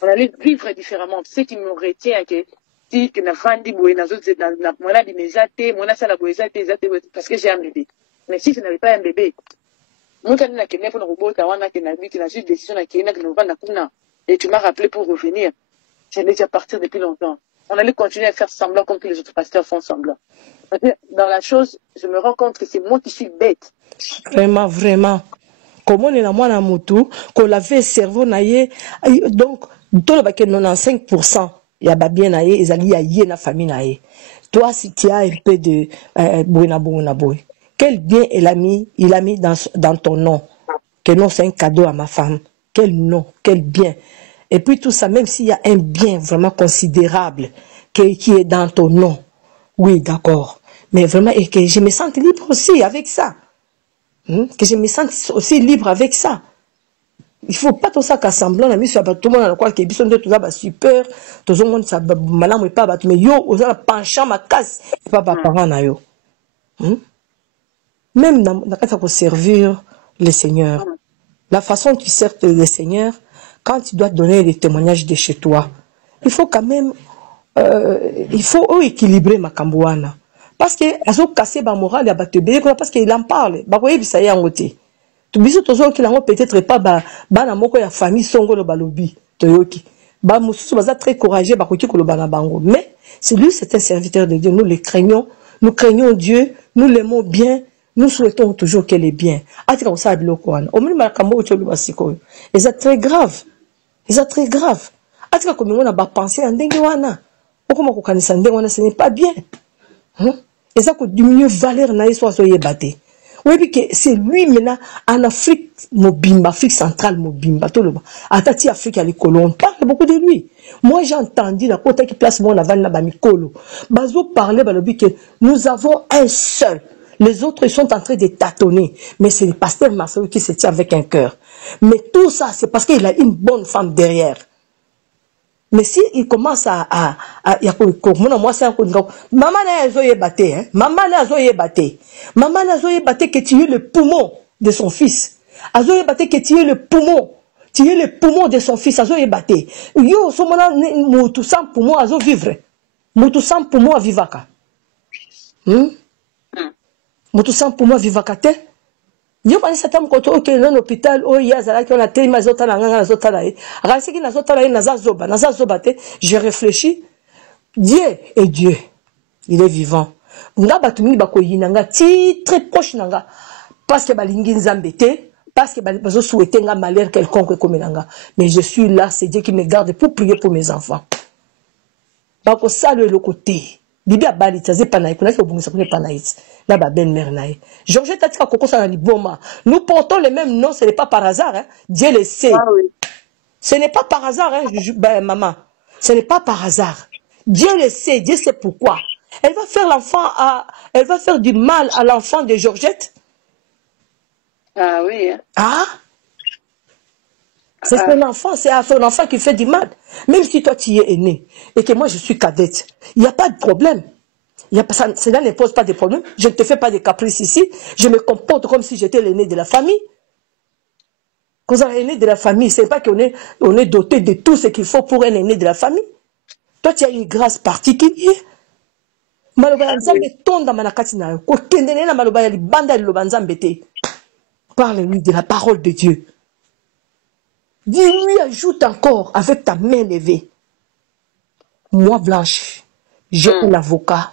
On allait vivre différemment. Ce qui me retient, c'est que parce que j'ai un bébé. Mais si je n'avais pas un bébé, et tu m'as rappelé pour revenir, j'allais déjà partir depuis longtemps. On allait continuer à faire semblant comme que les autres pasteurs font semblant. Dans la chose, je me rends compte que c'est moi qui suis bête. Vraiment, vraiment. Comment on est dans mon moto, qu'on l'avait cerveau naïe, donc, tout le baquet 95%, il y a bien naïe, ils allaient y la famille naïe. Toi, si tu as un peu de boy. Quel bien il a mis dans ton nom. Quel nom, c'est un cadeau à ma femme. Quel nom, quel bien. Et puis tout ça, même s'il y a un bien vraiment considérable qui est dans ton nom. Oui, d'accord. Mais vraiment, et que je me sente libre aussi avec ça. Que je me sente aussi libre avec ça. Il faut pas tout ça qu'assemblant la mise tout le monde a quoi que bison de tout ça super tout le monde ça malam pas battre mais yo aux penchant ma casse pas parent na yo. Même dans quand pour servir le Seigneur. La façon dont tu sers le Seigneur quand tu dois donner des témoignages de chez toi. Il faut quand même il faut équilibrer ma kambouana. Parce que azo casser ba morale ya batebele parce qu'il en parle ba koyebi ça ya ngote tu biso tozo ki lango peut-être pas ba na moko ya famille songo le balobi toyoki ba mususu baza très courageux ba koki koloba na bango mais c'est lui c'est un serviteur de Dieu nous craignons Dieu nous l'aimons bien nous souhaitons toujours qu'elle est bien atika ko sa biloko wana o mini makambo ocho lu basiko et c'est très grave atika ko mingona ba penser ndenge wana okoma ko kanisa ndenge wana ce n'est pas bien. Et ça coûte diminuer valeur na histoire soyez batté. Oui puis que c'est lui maintenant en Afrique mobimba Afrique centrale mobimba tout le monde. Atati Afrique à l'école on parle beaucoup de lui. Moi j'ai entendu la côté qui place mon avant na ba mikolo. Bazo parler balobi que nous avons un seul. Les autres ils sont en train de tâtonner mais c'est le pasteur Marcelo qui se tient avec un cœur. Mais tout ça c'est parce qu'il a une bonne femme derrière. Mais si il commence à moi c'est un maman n'a zoé batté hein maman n'a zoé batté que tu es le poumon de son fils a zoé batté que tu es le poumon de son fils a zoé batté yo so mona mutu sans poumon a zo vivre mutu sans poumon vivaka mutu sans poumon vivaka te. Yo quand ça t'a côté OK dans l'hôpital oh ya zala qui on a tellement zota na nganga zota là rasi qui na zota là na zoba te je réfléchis Dieu est Dieu il est vivant nga batumi ba ko yinanga ti très proche nanga parce que balingi nzambe te parce que bazo souhaiter nga malheur quelconque comme nanga mais je suis là c'est Dieu qui me garde pour prier pour mes enfants ba ko ça le côté Bibi abali taze panaï kuna ko bungisa kuna panaït là ba belle-mère naï Georgette atika koko ça na liboma nous portons les mêmes noms ce n'est pas par hasard hein Dieu le sait ce n'est pas par hasard hein maman ce n'est pas par hasard Dieu le sait Dieu sait pourquoi elle va faire du mal à l'enfant de Georgette ah oui hein. C'est son enfant, c'est à son enfant qui fait du mal. Même si toi tu y es aîné et que moi je suis cadette, il n'y a pas de problème. Cela ne pose pas de problème. Je ne te fais pas de caprices ici. Je me comporte comme si j'étais l'aîné de la famille. Quand on est l'aîné de la famille, ce n'est pas qu'on est doté de tout ce qu'il faut pour un aîné de la famille. Toi tu as une grâce particulière. Parle-lui de la parole de Dieu. Dis-lui, ajoute encore avec ta main levée. Moi, Blanche, j'ai un avocat.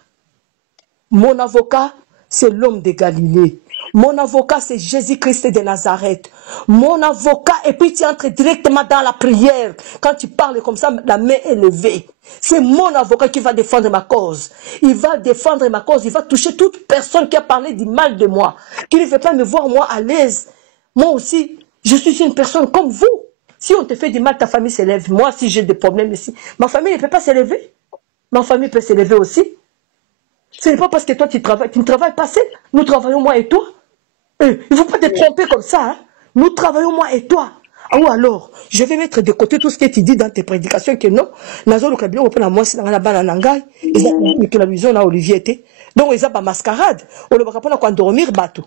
Mon avocat, c'est l'homme de Galilée. Mon avocat, c'est Jésus-Christ de Nazareth. Mon avocat, et puis tu entres directement dans la prière. Quand tu parles comme ça, la main est levée. C'est mon avocat qui va défendre ma cause. Il va défendre ma cause. Il va toucher toute personne qui a parlé du mal de moi. Qui ne veut pas me voir, moi, à l'aise. Moi aussi, je suis une personne comme vous. Si on te fait du mal, ta famille s'élève. Moi, si j'ai des problèmes ici, ma famille ne peut pas s'élever. Ma famille peut s'élever aussi. Ce n'est pas parce que toi, tu ne travailles pas seul. Nous travaillons, moi et toi. Il ne faut pas te tromper comme ça. Hein. Nous travaillons, moi et toi. Ah, ou alors, je vais mettre de côté tout ce que tu dis dans tes prédications, que non. Nazo le kabilo, on peut la moi, c'est dans la banane nangai. Ils ont que la maison à Olivier était. Donc, ils ont pas mascarade. On ne va pas qu'on dormir, bateau.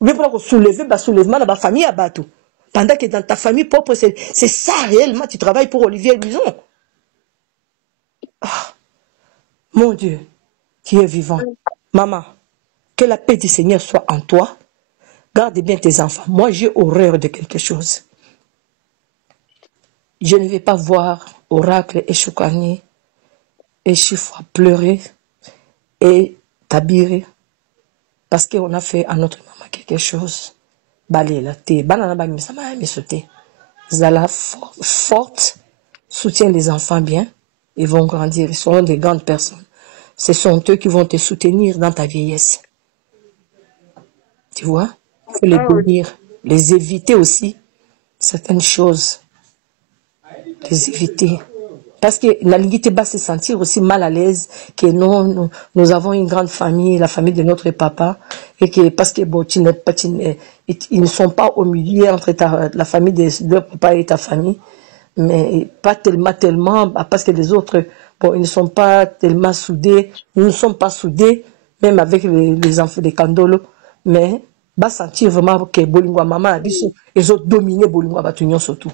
On ne va pas soulever, soulèvement dans la famille à bateau. Pendant que dans ta famille propre, c'est ça réellement, tu travailles pour Olivier Luison. Ah, mon Dieu, qui est vivant. Maman, que la paix du Seigneur soit en toi. Garde bien tes enfants. Moi, j'ai horreur de quelque chose. Je ne vais pas voir Oracle et Choukani et Chiffre pleurer et tabirer parce qu'on a fait à notre maman quelque chose. Balé la thé, banana ba misama misoté. Zala forte, soutient les enfants bien, ils vont grandir, ils seront des grandes personnes. Ce sont eux qui vont te soutenir dans ta vieillesse. Tu vois, il faut les bénir, les éviter aussi certaines choses, les éviter. Parce que la Ligue va se sentir aussi mal à l'aise que nous avons une grande famille, la famille de notre papa, et que parce que bon, ils ne sont pas au milieu entre la famille de leur papa et ta famille, mais pas tellement, parce que les autres, bon, ils ne sont pas tellement soudés, nous ne sommes pas soudés, même avec les enfants de Kandolo, mais va sentir vraiment que Bolingwa Maman, ils ont dominé Bolingwa Batunion surtout.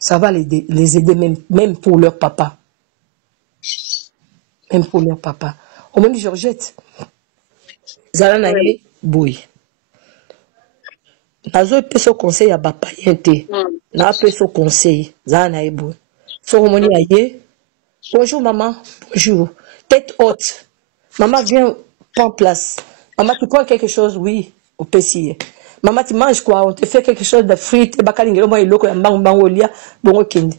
Ça va les aider même pour leur papa. Même pour leur papa. Au moment de Georgette, Zala naye boy. Nazo peut se conseil à papa yente. Na peut se conseil. Zala naye boy. So au moment aye. Bonjour maman. Bonjour. Tête haute. Maman viens prendre place. Maman tu prends quelque chose? Oui. Au PC. Maman, tu manges quoi? On te fait quelque chose de frites, bakalingelo, moi, il y a un bon kind.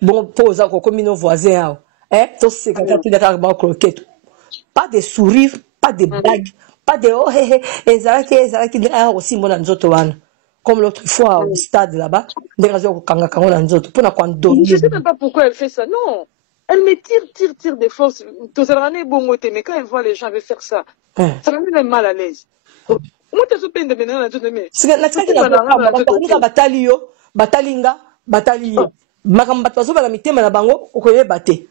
Bon, pose encore comme nos voisins. Hein? Tout c'est quand tu as croquette. Pas de sourire, pas de blagues, pas de oh, hé, hé, Ezaraki, aussi mon anzotoan. Comme l'autre fois au stade là-bas, des raisons kanga kanga anzoto. Pour n'a je sais même pas pourquoi elle fait ça. Non. Elle me tire de force. Tout ça, mais quand elle voit les gens faire ça, ça me met mal à l'aise. Moi, tu as soupe de ménage, tu me. C'est la traque de la batalio, batalinga, batalio. Makambatwazo ba mité na bango okoye baté.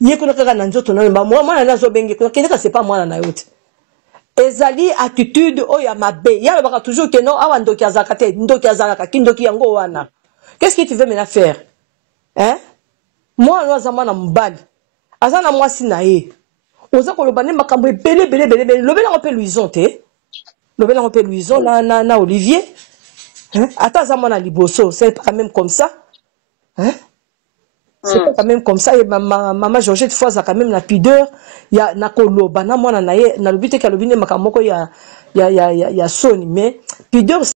Yé ko naka na nzoto na ba moi na zo benge ko kende ka c'est pas moi na yote. Ezali attitude oya mabe. Ya ba toujours que non awa ndoki azaka te, ndoki azaka kindoki yango wana. Qu'est-ce que tu veux maintenant faire? Hein? Moi no zamana mbali. Azana mwasi na ye. Oza ko lobane makambo belé. Lobela on peut luison te. Lobela on peut luison na Olivier. Hein? Attends à mon liboso, c'est pas quand même comme ça. Hein? C'est pas quand même comme ça. Et maman Georgette fois ça quand même la pudeur. Il y a na koloba na mona na ye na lobite ka lobine makamoko ya soni mais pudeur